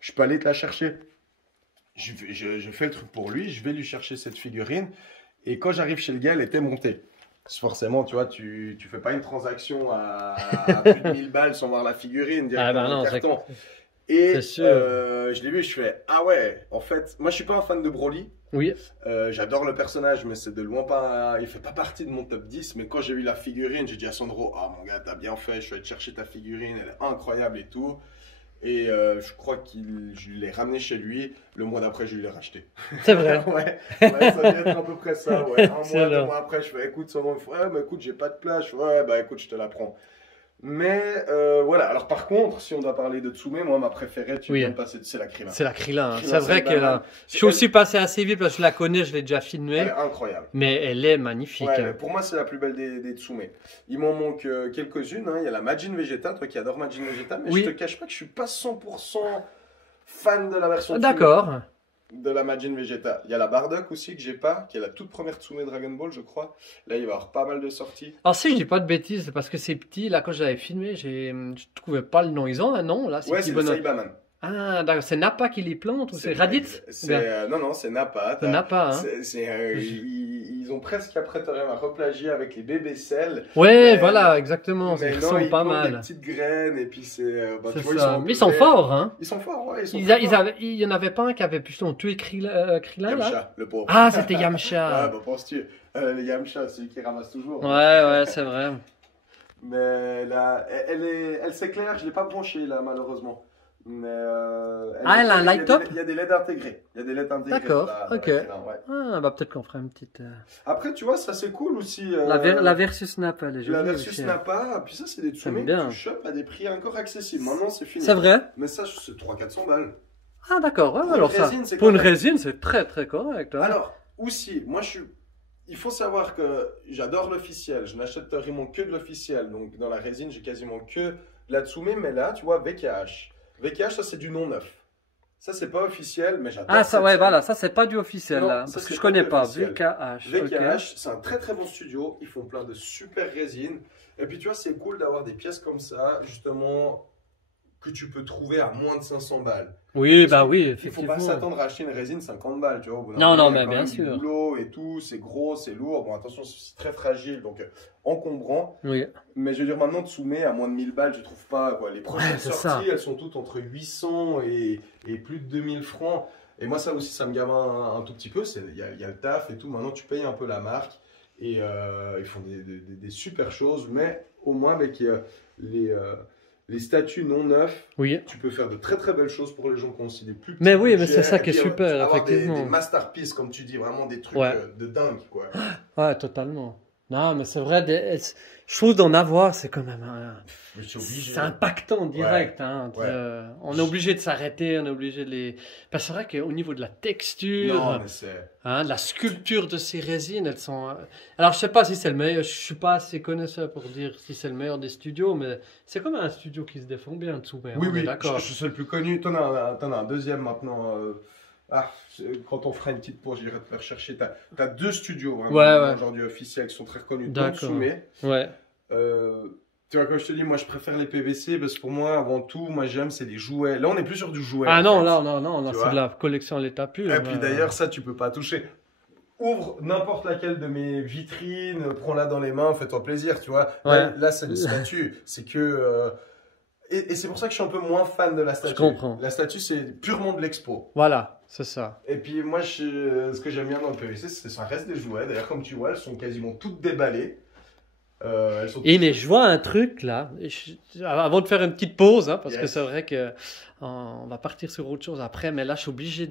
je peux aller te la chercher. Je fais le truc pour lui, je vais lui chercher cette figurine. Et quand j'arrive chez le gars, elle était montée. Forcément, tu vois, tu fais pas une transaction à plus de 1000 balles sans voir la figurine directement dans le carton. Et je l'ai vu, je fais, en fait, moi je suis pas un fan de Broly. Oui. J'adore le personnage, mais c'est de loin pas, il fait pas partie de mon top 10. Mais quand j'ai vu la figurine, j'ai dit à Sandro, mon gars, t'as bien fait, je suis allé te chercher ta figurine, elle est incroyable et tout. Et je crois que je l'ai ramené chez lui. Le mois d'après, je lui l'ai racheté. C'est vrai. ouais, ça doit être à peu près ça. Ouais. Deux mois après, je fais, écoute, Sandro, il fait, mais écoute, j'ai pas de place. Je fais, écoute, je te la prends. Mais voilà, alors par contre, si on doit parler de Tsume, moi ma préférée, tu viens de passer, c'est la Krillin. C'est la Krillin, c'est vrai qu'elle a... Je suis aussi passé assez vite parce que je la connais, je l'ai déjà filmée. Elle est incroyable. Mais elle est magnifique. Ouais, pour moi, c'est la plus belle des Tsume. Il m'en manque quelques-unes, hein. Il y a la Majin Vegeta, toi qui adores Majin Vegeta, mais je te cache pas que je suis pas 100% fan de la version Tsume. D'accord. De la Majin Vegeta. Il y a la Bardock aussi que j'ai pas, qui est la toute première Tsume Dragon Ball, je crois. Là, il va y avoir pas mal de sorties. Alors, si je dis pas de bêtises, c'est parce que c'est petit. Là, quand j'avais filmé, je trouvais pas le nom. Ils ont un nom là. Ouais, c'est le Saibaman. Ah, d'accord. C'est Nappa qui les plante ou c'est Raditz? Non, c'est Nappa. C'est Nappa, hein. Ils ont sont presque prêts à replagier avec les bébés sels. Ouais, voilà, exactement. Mais Ils non, sont ils pas plantent mal. des petites graines et puis c'est. Bah, C'est tu vois, ça. Mais ils sont prêts. forts, hein. Ils sont forts, ouais. Il y en avait pas un qui avait plutôt tué Krillin, là. Yamcha, le pauvre. Ah, c'était Ah, Yamcha. bah penses-tu le Yamcha, celui qui ramasse toujours. Ouais, c'est vrai. Mais là, elle s'éclaire, je l'ai pas branchée là, malheureusement. Mais elle a un light-up. Il y a des LED intégrés. Il y a des LED intégrés. D'accord, là, ok. ouais. Ah, bah peut-être qu'on fera une petite. Après, tu vois, ça c'est cool aussi. La versus Nappa, elle est jolie. La versus aussi. Nappa, puis ça c'est des Tsumé que tu chopes à des prix encore accessibles. Maintenant c'est fini. C'est vrai. Mais ça c'est 300-400 balles. Ah d'accord, ouais, Pour alors une ça. résine, c'est Pour une correct. résine, c'est très très correct. Hein. Alors, aussi, moi je suis. Il faut savoir que j'adore l'officiel. Je n'achète vraiment que de l'officiel. Donc dans la résine, j'ai quasiment que de la Tsumé, mais là, tu vois, VKH. VKH, ça c'est du non neuf. Ça c'est pas officiel, mais j'adore. Ah, ça, cette ouais, série. voilà, ça c'est pas du officiel, Non, là. ça, Parce que c'est je pas connais du pas. officiel. VKH. VKH, c'est un très très bon studio. Ils font plein de super résines. Et puis tu vois, c'est cool d'avoir des pièces comme ça, justement, que tu peux trouver à moins de 500 balles. Oui, bah oui, Il faut effectivement. pas s'attendre à acheter une résine 50 balles, tu vois. Au bout d'un Non, moment, non, il y a mais quand bien même du sûr. boulot et tout, c'est gros, c'est lourd. Bon, attention, c'est très fragile, donc encombrant. Oui. Mais je veux dire, maintenant, Tsumé, à moins de 1000 balles, je trouve pas, quoi. Les prochaines c'est sorties, ça. elles sont toutes entre 800 et plus de 2000 francs. Et moi, ça aussi, ça me gave un tout petit peu. Il y a le taf et tout. Maintenant, tu payes un peu la marque. Et ils font des super choses. Mais au moins, avec les statuts non neufs, Oui. tu peux faire de très très belles choses pour les gens qui ont aussi des plus petits Mais oui, mais budgets. c'est ça Et qui est puis, super, tu peux avoir effectivement. des masterpieces, comme tu dis, vraiment des trucs Ouais. de dingue, quoi. Ouais, totalement. Non, mais c'est vrai, je trouve d'en avoir, c'est quand même. Mais c'est obligé. C'est impactant direct. Ouais. Hein, Ouais. on est obligé de s'arrêter, on est obligé de les. Parce que c'est vrai qu'au niveau de la texture, Non, mais c'est. hein, de la sculpture de ces résines, elles sont. Alors, je sais pas si c'est le meilleur, je suis pas assez connaisseur pour dire si c'est le meilleur des studios, mais c'est comme un studio qui se défend bien dessous. Oui, on est oui, d'accord. je suis le plus connu. T'en as un deuxième maintenant. Quand on fera une petite pause, j'irai te le rechercher. T'as deux studios vraiment, Ouais. aujourd'hui officiels qui sont très connus. D'accord. Tsumé. Ouais. Tu vois, comme je te dis, moi je préfère les PVC parce que pour moi, avant tout, moi j'aime, c'est les jouets. Là, on n'est plus sur du jouet. Ah en non, fait. là, Tu c'est vois. de la collection à l'état pur. Et puis d'ailleurs, ça, tu peux pas toucher. Ouvre n'importe laquelle de mes vitrines, prends-la dans les mains, fais-toi plaisir, tu vois. Ouais. Là, c'est le statut. C'est que. Et c'est pour ça que je suis un peu moins fan de la statue. Je comprends. La statue, c'est purement de l'expo. Voilà, c'est ça. Et puis moi, ce que j'aime bien dans le PVC, c'est que ça reste des jouets. D'ailleurs, comme tu vois, elles sont quasiment toutes déballées. Elles sont Et mais je vois un truc là, avant de faire une petite pause, hein, parce que Yes. c'est vrai que on va partir sur autre chose après, mais là je suis obligé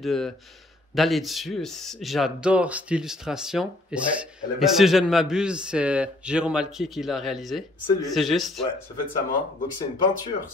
d'aller dessus. J'adore cette illustration. Et, Ouais, elle est et belle, si hein. je ne m'abuse, c'est Jérôme Alquier qui l'a réalisé. C'est lui. C'est juste. Ouais, ça fait de sa main. Donc c'est une peinture.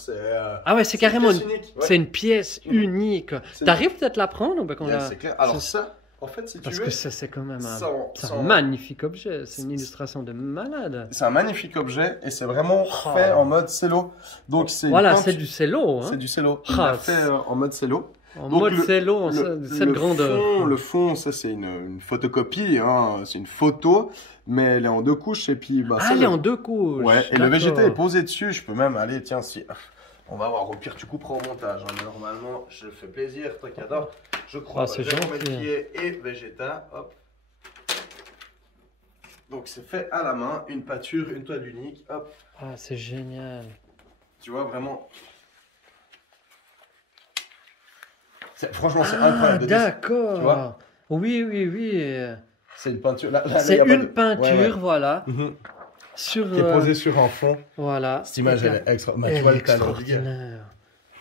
Ah ouais, c'est carrément une une, pièce unique. Ouais. c'est une pièce Mhm. unique. C'est T'arrives peut-être à la prendre ou ben qu'on Yeah, la- c'est clair. Alors c'est- ça, en fait, si tu Parce veux, que ça, c'est quand même un, sans- c'est un magnifique objet. C'est une illustration de malade. c'est un magnifique objet et c'est vraiment Oh. fait en mode cello. Donc c'est une Voilà, peinture- c'est du cello. Hein. C'est du cello. Il Ah, l'a fait en mode cello. En Donc mode le- cello, cette grandeur. Le fond, ça c'est une photocopie, hein, c'est une photo, mais elle est en deux couches et puis bah, Ah, ça, elle est en deux couches. ouais, et le D'accord. végétal est posé dessus. Je peux même aller, tiens, si on va voir. Au pire, tu couperas au montage. Hein, mais normalement, je le fais plaisir, toi qui adore. Je crois. Ah, c'est Jérôme gentil. Melquier et Vegeta. Hop. Donc c'est fait à la main, une pâture, une toile unique. Hop. Ah, c'est génial. Tu vois vraiment. Franchement, c'est incroyable. de dessin. Tu vois D'accord. Oui, oui, oui. C'est une peinture. Là, C'est y a pas une de- peinture, Ouais, ouais. voilà, Mhm. sur. Qui est posée sur un fond. Voilà. Cette image, elle est extra. Bah, tu Elle vois est le talent du gars. extraordinaire.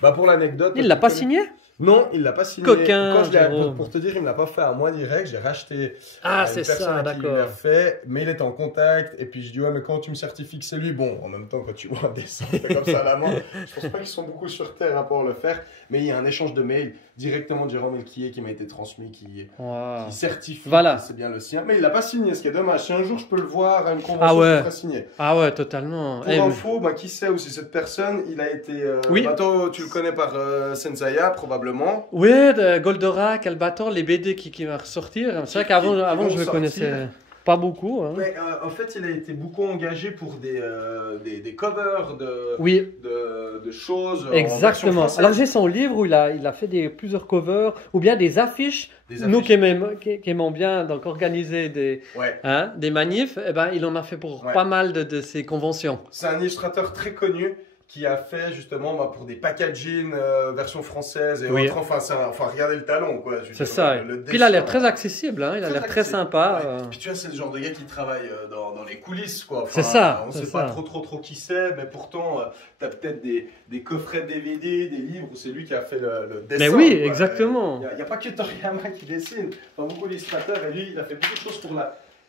Bah, pour l'anecdote. Il l'a pas tu connais- signé? Non, il l'a pas signé. Coquin, Quand je l'ai- Jérôme. pour te dire, il me l'a pas fait à moi direct. J'ai racheté Ah, à c'est une personne ça, à qui il l'a d'accord. fait, mais il était en contact. Et puis je dis ouais, mais quand tu me certifies que c'est lui, bon, en même temps quand tu vois un dessin fait comme ça à la main, je pense pas qu'ils sont beaucoup sur terre pour le faire. Mais il y a un échange de mails directement de Jérôme Melquier qui m'a été transmis, qui Wow. certifie Voilà. que c'est bien le sien. Mais il l'a pas signé, ce qui est dommage. Si un jour je peux le voir à une convention, Ah ouais. je le ferai signer. Ah ouais, totalement. Pour Eh, info, bah, qui sait aussi cette personne, il a été. Oui. Bah, toi, tu le connais par Senseiya probablement. Oui, de Goldorak, Albator, les BD qui va ressortir. C'est vrai qu'avant Qui avant vont je le sortir. connaissais. pas beaucoup. Hein. Mais en fait, il a été beaucoup engagé pour des covers Oui. de choses. Exactement. Alors j'ai son livre où il a fait plusieurs covers ou bien des affiches. Nous qui aimons bien donc organiser des manifs, eh ben, il en a fait pour pas mal de ces conventions. C'est un illustrateur très connu qui a fait justement pour des packaging version française et autres. Enfin, regardez le talent, quoi. C'est ça. Puis il a l'air très accessible, hein. Il a l'air très sympa. Puis tu vois, c'est le genre de gars qui travaille dans les coulisses, quoi. Enfin, c'est ça. On ne sait pas trop qui c'est, mais pourtant, tu as peut-être des coffrets de DVD, des livres où c'est lui qui a fait le dessin. Mais oui, quoi. Exactement. Il n'y a pas que Toriyama qui dessine. Enfin, beaucoup d'illustrateurs, et lui, il a fait beaucoup de choses pour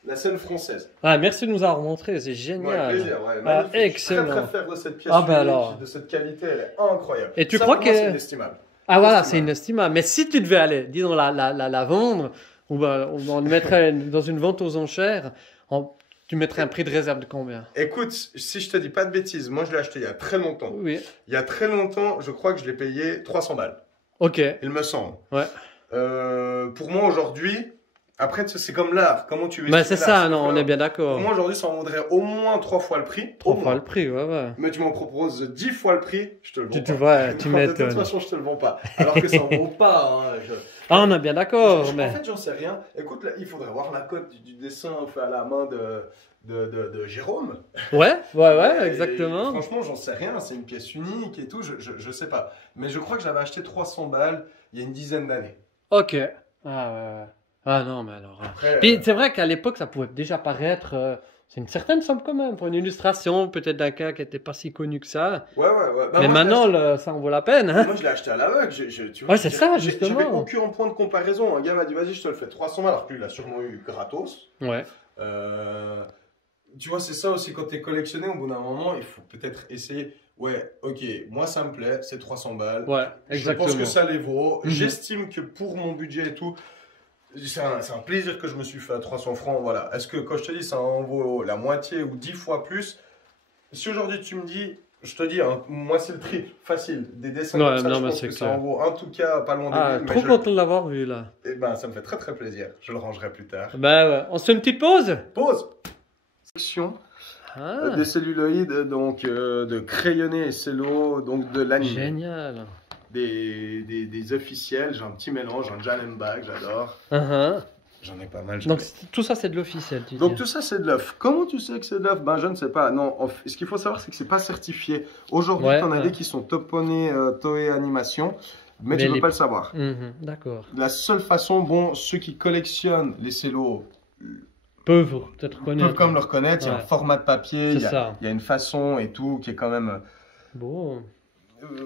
la scène française. Ah, merci de nous avoir montré, c'est génial. Ouais, plaisir, ouais. Excellent. Je suis très fier de cette pièce de cette qualité, elle est incroyable. Et tu crois que c'est inestimable. Ah voilà, c'est inestimable. Mais si tu devais aller, disons la vendre, ou on le mettrait dans une vente aux enchères, tu mettrais un prix de réserve de combien? Écoute, si je te dis pas de bêtises, moi je l'ai acheté il y a très longtemps. Oui. Il y a très longtemps, je crois que je l'ai payé 300 balles. Ok. Il me semble. Ouais. Pour moi aujourd'hui. Après, c'est comme l'art. Comment tu veux c'est ça, non, on est bien d'accord. Moi, aujourd'hui, ça en vaudrait au moins 3 fois le prix. 3 fois le prix, ouais. Mais tu m'en proposes 10 fois le prix, je te le vends pas. Tu m'étonnes. De toute façon, je te le vends pas. Alors que ça en vaut pas. Ah, on est bien d'accord. En fait, j'en sais rien. Écoute, là, il faudrait voir la cote du dessin fait à la main de Jérôme. Ouais, exactement. Franchement, j'en sais rien. C'est une pièce unique et tout. Je sais pas. Mais je crois que j'avais acheté 300 balles il y a une dizaine d'années. Ok. Ah, ouais. Ah non, mais alors. Après, puis c'est vrai qu'à l'époque, ça pouvait déjà paraître. C'est une certaine somme quand même pour une illustration, peut-être d'un cas qui n'était pas si connu que ça. Ouais. Bah, mais maintenant, ça en vaut la peine. Hein. Moi, je l'ai acheté à l'aveugle. C'est ça, justement. J'avais aucun point de comparaison. Un gars m'a dit, vas-y, je te le fais 300 balles, alors que lui, il a sûrement eu gratos. Ouais. Tu vois, c'est ça aussi, quand tu es collectionné, au bout d'un moment, il faut peut-être essayer. Ouais, ok, moi ça me plaît, c'est 300 balles. Ouais, exactement. Je pense que ça les vaut. J'estime que pour mon budget et tout, c'est un plaisir que je me suis fait à 300 francs. Voilà. Est-ce que quand je te dis ça en vaut la moitié ou 10 fois plus, si aujourd'hui tu me dis, je te dis, hein, moi c'est le triple, facile, des dessins comme ça, je pense que ça en vaut en tout cas pas loin des 1000. Trop content de l'avoir vu là. Et ben ça me fait très plaisir. Je le rangerai plus tard. Ouais. On se fait une petite pause. Section. Des celluloïdes, donc de crayonnés et cello, donc de l'anime. Génial. Des officiels, j'ai un petit mélange, un Jan Bag, j'adore. J'en ai pas mal. Donc tout ça c'est de l'officiel. Donc tout ça c'est de l'œuf. Comment tu sais que c'est de l'œuf? Ben je ne sais pas. Non, ce qu'il faut savoir c'est que c'est pas certifié. Aujourd'hui, tu en as des qui sont toponés Toei Animation, mais tu ne peux pas le savoir. D'accord. La seule façon, ceux qui collectionnent les cellos peuvent peut-être reconnaître. Peuvent comme le reconnaître. Il y a un format de papier, il y a une façon et tout qui est quand même. Bon.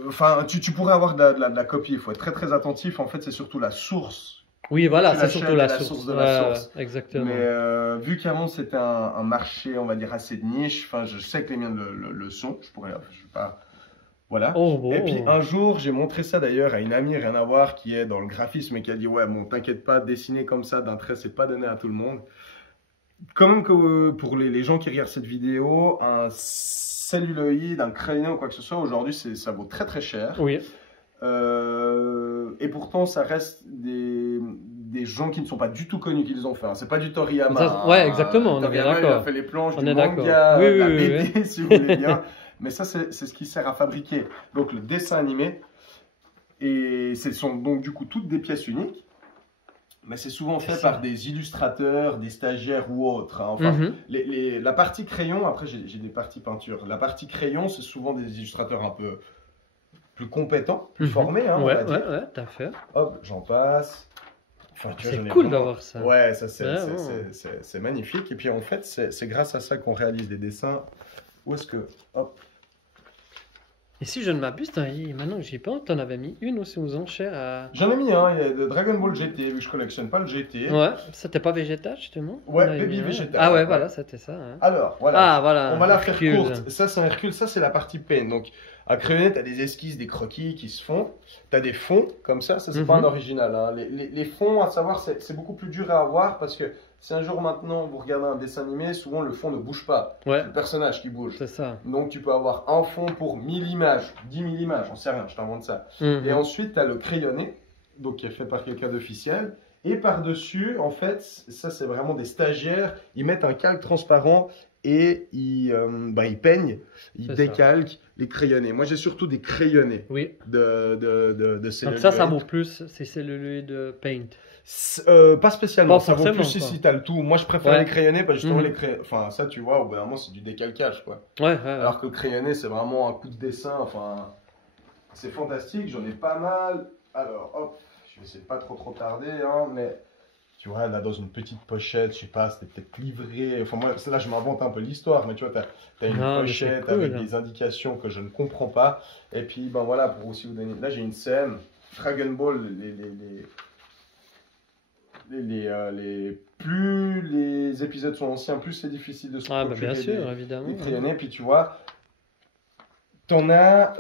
Enfin, tu pourrais avoir de la copie. Il faut être très attentif. En fait, c'est surtout la source. Oui, voilà, c'est surtout la source de la source. Exactement. Mais vu qu'avant c'était un marché, on va dire assez de niche. Enfin, je sais que les miens le sont. Je vais pas. Voilà. Et puis un jour, j'ai montré ça d'ailleurs à une amie, rien à voir, qui est dans le graphisme et qui a dit ouais, bon, t'inquiète pas, dessiner comme ça d'un trait, c'est pas donné à tout le monde. Quand même que pour les gens qui regardent cette vidéo, un celluloïde, un crayon ou quoi que ce soit, aujourd'hui ça vaut très cher. Oui. Et pourtant ça reste des gens qui ne sont pas du tout connus qui les ont fait. C'est pas du Toriyama. Ouais, exactement, on est bien d'accord. Il a fait les planches du manga, la BD si vous voulez bien. Mais ça c'est ce qui sert à fabriquer donc le dessin animé. Et ce sont donc du coup toutes des pièces uniques. Mais c'est souvent fait par des illustrateurs, des stagiaires ou autres. Hein. Enfin, la partie crayon, après j'ai des parties peinture. La partie crayon, c'est souvent des illustrateurs un peu plus compétents, plus formés. Hein, ouais, t'as fait. Hop, j'en passe. Enfin, c'est cool d'avoir ça. Ouais, ça c'est magnifique. Et puis en fait, c'est grâce à ça qu'on réalise des dessins. Où est-ce que... Hop. Et si je ne m'abuse, maintenant que j'y pense, t'en avais mis une aussi aux enchères à... J'en ai mis un, il y a de Dragon Ball GT, vu que je collectionne pas le GT. Ouais, c'était pas Vegeta justement? Ouais, Baby Vegeta. Ah ouais, voilà, c'était ça. Hein. Alors, voilà. Ah, voilà. On va la faire courte. Ça, c'est un Hercule, ça, c'est la partie peine. Donc, à crayonner, t'as des esquisses, des croquis qui se font. T'as des fonds, comme ça c'est pas un original. Hein. Les fonds, à savoir, c'est beaucoup plus dur à avoir parce que si un jour maintenant vous regardez un dessin animé, souvent le fond ne bouge pas. Ouais. C'est le personnage qui bouge. C'est ça. Donc tu peux avoir un fond pour 1000 images, 10 000 images, j'en sais rien, je t'invente ça. Et ensuite tu as le crayonné, donc qui est fait par quelqu'un d'officiel. Et par-dessus, en fait, ça c'est vraiment des stagiaires, ils mettent un calque transparent et ils peignent, ils décalquent les crayonnés. Moi j'ai surtout des crayonnés de celluloïd. Donc ça vaut plus, c'est celluloïd paint. Pas spécialement, ça vaut plus si tu as le tout. Moi je préfère les crayonnés parce que justement les crayonnés, enfin ça tu vois, au bout d'un moment c'est du décalcage quoi. Alors que le crayonné c'est vraiment un coup de dessin, enfin c'est fantastique, j'en ai pas mal. Alors hop, je vais essayer de pas trop tarder, hein, mais tu vois là dans une petite pochette, je sais pas, c'était peut-être livré. Enfin moi là je m'invente un peu l'histoire, mais tu vois t'as une pochette cool, avec des indications que je ne comprends pas. Et puis ben voilà, pour aussi vous donner, là j'ai une scène, Dragon Ball, plus les épisodes sont anciens, plus c'est difficile de se procurer bien sûr, évidemment. des crayonnés. Puis tu vois, t'en as,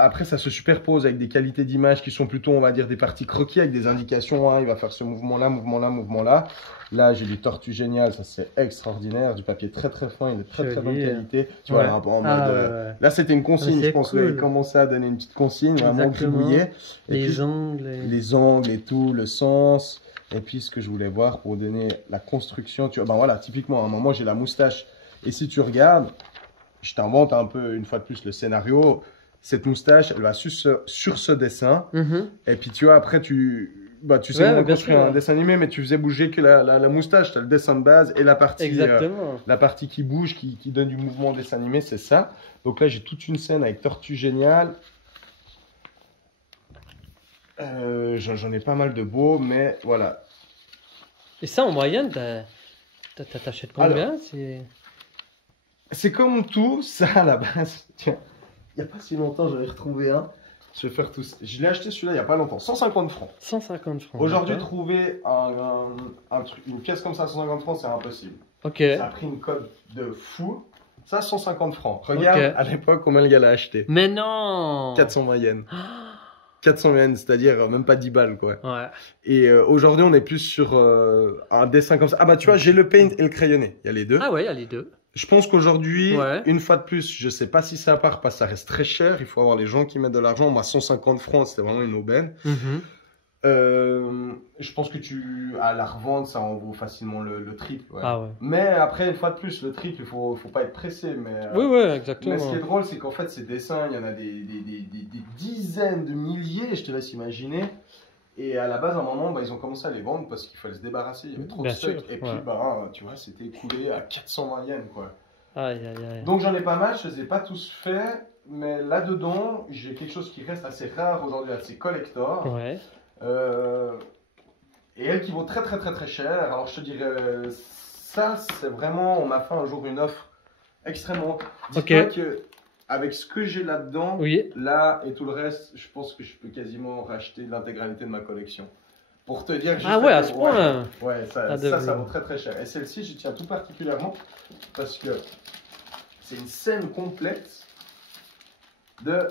après ça se superpose avec des qualités d'image qui sont plutôt, on va dire, des parties croquis avec des indications, hein, il va faire ce mouvement-là, mouvement-là, mouvement-là. Là, j'ai du Tortue Génial, ça c'est extraordinaire, du papier très très fin, il est de très très bonne qualité. Tu vois, là, en mode, là c'était une consigne, je pense qu'il commençait à donner une petite consigne, vraiment gribouillé. Les angles. Les angles et tout, le sens. Et puis, ce que je voulais voir pour donner la construction, tu vois, ben voilà, typiquement, à un moment, j'ai la moustache. Et si tu regardes, je t'invente un peu, une fois de plus, le scénario. Cette moustache, elle va sur ce dessin. Et puis, tu vois, après, tu sais comment construire un dessin animé, mais tu faisais bouger que la moustache. Tu as le dessin de base et la partie qui bouge, qui donne du mouvement au dessin animé, c'est ça. Donc là, j'ai toute une scène avec Tortue Génial. J'en ai pas mal de beaux, mais voilà. Et ça, en moyenne, t'achètes combien? C'est comme tout, ça à la base. Tiens, il n'y a pas si longtemps, j'avais retrouvé un. Je vais faire tous. Je l'ai acheté celui-là il n'y a pas longtemps, 150 francs. 150 francs. Aujourd'hui, trouver une pièce comme ça à 150 francs, c'est impossible. Ok. Ça a pris une cote de fou. Ça, 150 francs. Regarde à l'époque combien le gars l'a acheté. Mais non! 400 moyennes. 400 yens, c'est-à-dire même pas 10 balles, quoi. Ouais. Et aujourd'hui, on est plus sur un dessin comme ça. Ah bah tu vois, j'ai le paint et le crayonné. Il y a les deux. Ah ouais, il y a les deux. Je pense qu'aujourd'hui, une fois de plus, je sais pas si ça part parce que ça reste très cher. Il faut avoir les gens qui mettent de l'argent. Moi, 150 francs, c'était vraiment une aubaine. Je pense que à la revente, ça en vaut facilement le triple. Ouais. Ah ouais. Mais après, une fois de plus, le triple, il faut pas être pressé. Mais, oui, exactement. Mais ce qui est drôle, c'est qu'en fait, ces dessins, il y en a des dizaines de milliers, je te laisse imaginer. Et à la base, à un moment, ils ont commencé à les vendre parce qu'il fallait se débarrasser. Il y avait trop de stock. Et puis, tu vois, c'était écoulé à 420 yens, quoi. Aïe. Donc, j'en ai pas mal. Je les ai pas tous faits. Mais là-dedans, j'ai quelque chose qui reste assez rare aujourd'hui, assez collector. Ouais. Et elle qui vaut très cher. Alors je te dirais, ça c'est vraiment, on m'a fait un jour une offre extrêmement. Dis-toi que avec ce que j'ai là-dedans, là et tout le reste, je pense que je peux quasiment racheter l'intégralité de ma collection. Pour te dire. Ah ouais, à ce point. Ouais, ça vaut très cher. Et celle-ci, j'y tiens tout particulièrement parce que c'est une scène complète de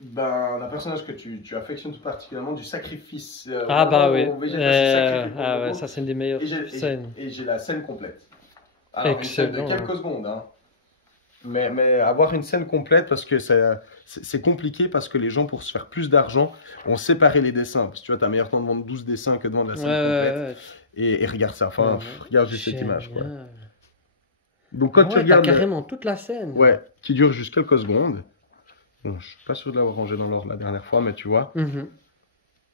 d'un personnage que tu affectionnes tout particulièrement, du sacrifice. Oui. Ça c'est une des meilleures scènes. Et j'ai la scène complète. Alors, une scène de quelques secondes. Hein. Mais avoir une scène complète, parce que c'est compliqué, parce que les gens, pour se faire plus d'argent, ont séparé les dessins. Parce que tu vois, tu as meilleur temps de vendre 12 dessins que de vendre la scène complète. Et regarde ça, enfin, regarde juste cette image. Quoi. Donc quand tu regardes... carrément toute la scène. Ouais, qui dure juste quelques secondes. Bon, je suis pas sûr de l'avoir rangé dans l'ordre la dernière fois, mais tu vois,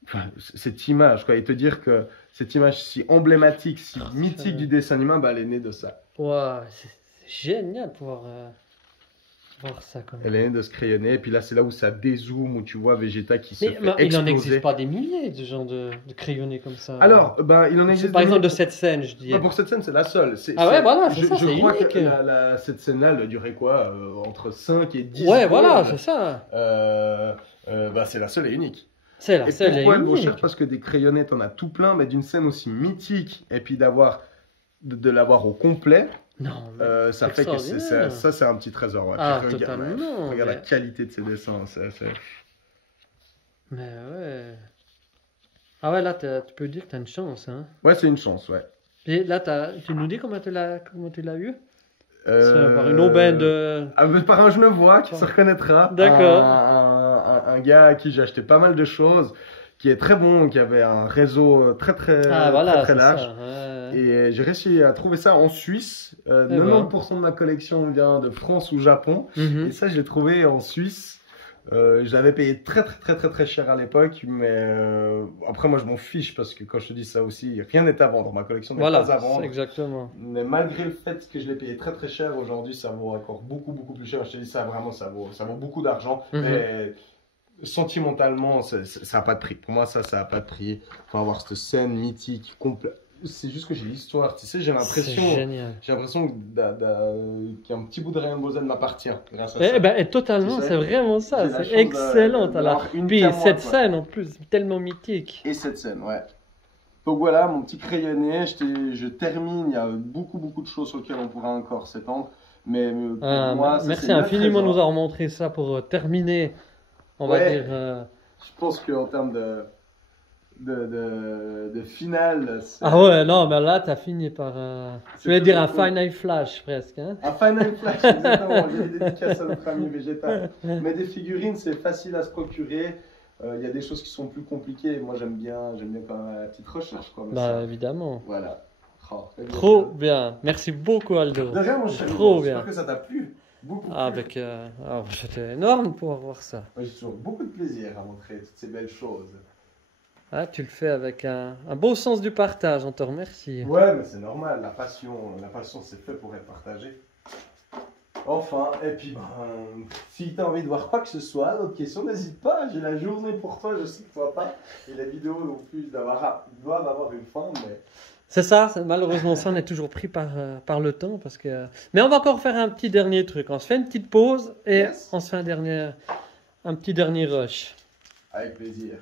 enfin, cette image, quoi, et te dire que cette image si emblématique, si mythique du dessin animé, elle est née de ça. Wow, c'est génial de pouvoir voir ça. Elle est née de ce crayonné, et puis là, c'est là où ça dézoome, où tu vois Vegeta qui se fait exploser. Il n'en existe pas des milliers de gens de crayonnés comme ça. Alors, il en existe. Par exemple, de cette scène, je dis. Pour cette scène, c'est la seule. Voilà, c'est ça, je c'est crois unique. Que cette scène-là, elle durait quoi entre 5 et 10 Ouais, secondes. voilà, c'est ça. C'est la seule et unique. C'est la seule et unique. Pourquoi elle vaut cher? Parce que des crayonnés, t'en as tout plein, mais d'une scène aussi mythique, et puis de l'avoir au complet. Non, ça fait que ça c'est un petit trésor. Ouais. Totalement. Regarde la qualité de ces dessins. Mais ouais. Ah ouais, là, tu peux dire que tu as une chance. Hein. Ouais, c'est une chance, ouais. Et là, tu nous dis comment tu l'as eu? Par une aubaine de... Par un Genevois qui se reconnaîtra. D'accord. Un gars à qui j'ai acheté pas mal de choses, qui est très bon, qui avait un réseau très large. Ça, ouais. Et j'ai réussi à trouver ça en Suisse. 90% de ma collection vient de France ou Japon. Et ça, je l'ai trouvé en Suisse. Je l'avais payé très cher à l'époque, mais après moi je m'en fiche parce que quand je te dis ça aussi, rien n'est à vendre, ma collection n'est pas à vendre. Exactement. Mais malgré le fait que je l'ai payé très cher, aujourd'hui ça vaut encore beaucoup plus cher. Je te dis ça vraiment, ça vaut beaucoup d'argent. Mais sentimentalement, ça n'a pas de prix. Pour moi ça n'a pas de prix. Il faut avoir cette scène mythique complète. C'est juste que j'ai l'histoire, tu sais, j'ai l'impression qu'il y a un petit bout de Dragon Ball Z m'appartient grâce à ça. Totalement, c'est vraiment ça, c'est excellent. Puis cette scène en plus, tellement mythique. Et cette scène, ouais. Donc voilà, mon petit crayonné, je termine, il y a beaucoup de choses sur lesquelles on pourra encore s'étendre. Mais pour moi, merci infiniment de nous avoir montré ça pour terminer, on va dire. Je pense qu'en termes de finale. Ah ouais, non, mais là, tu as fini par. Je vais dire un Final Flash presque. Hein? Un Final Flash, exactement. J'ai des dédicaces à notre ami végétal. Mais des figurines, c'est facile à se procurer. Il y a des choses qui sont plus compliquées. Moi, j'aime bien quand même la petite recherche. Quoi, bah, évidemment. Voilà. Trop bien. Merci beaucoup, Aldo. De rien, mon cher. Trop bien. J'espère que ça t'a plu. Beaucoup. C'était énorme pour voir ça. J'ai toujours beaucoup de plaisir à montrer toutes ces belles choses. Ah, tu le fais avec un beau sens du partage, on te remercie. Ouais, mais c'est normal, la passion c'est fait pour être partagé. Enfin, et puis si tu as envie de voir quoi que ce soit, d'autres questions, n'hésite pas, j'ai la journée pour toi, je sais que toi pas. Et les vidéos non plus doivent avoir une fin, mais... C'est ça, malheureusement ça on est toujours pris par le temps. Mais on va encore faire un petit dernier truc, on se fait une petite pause et on se fait un petit dernier rush. Avec plaisir.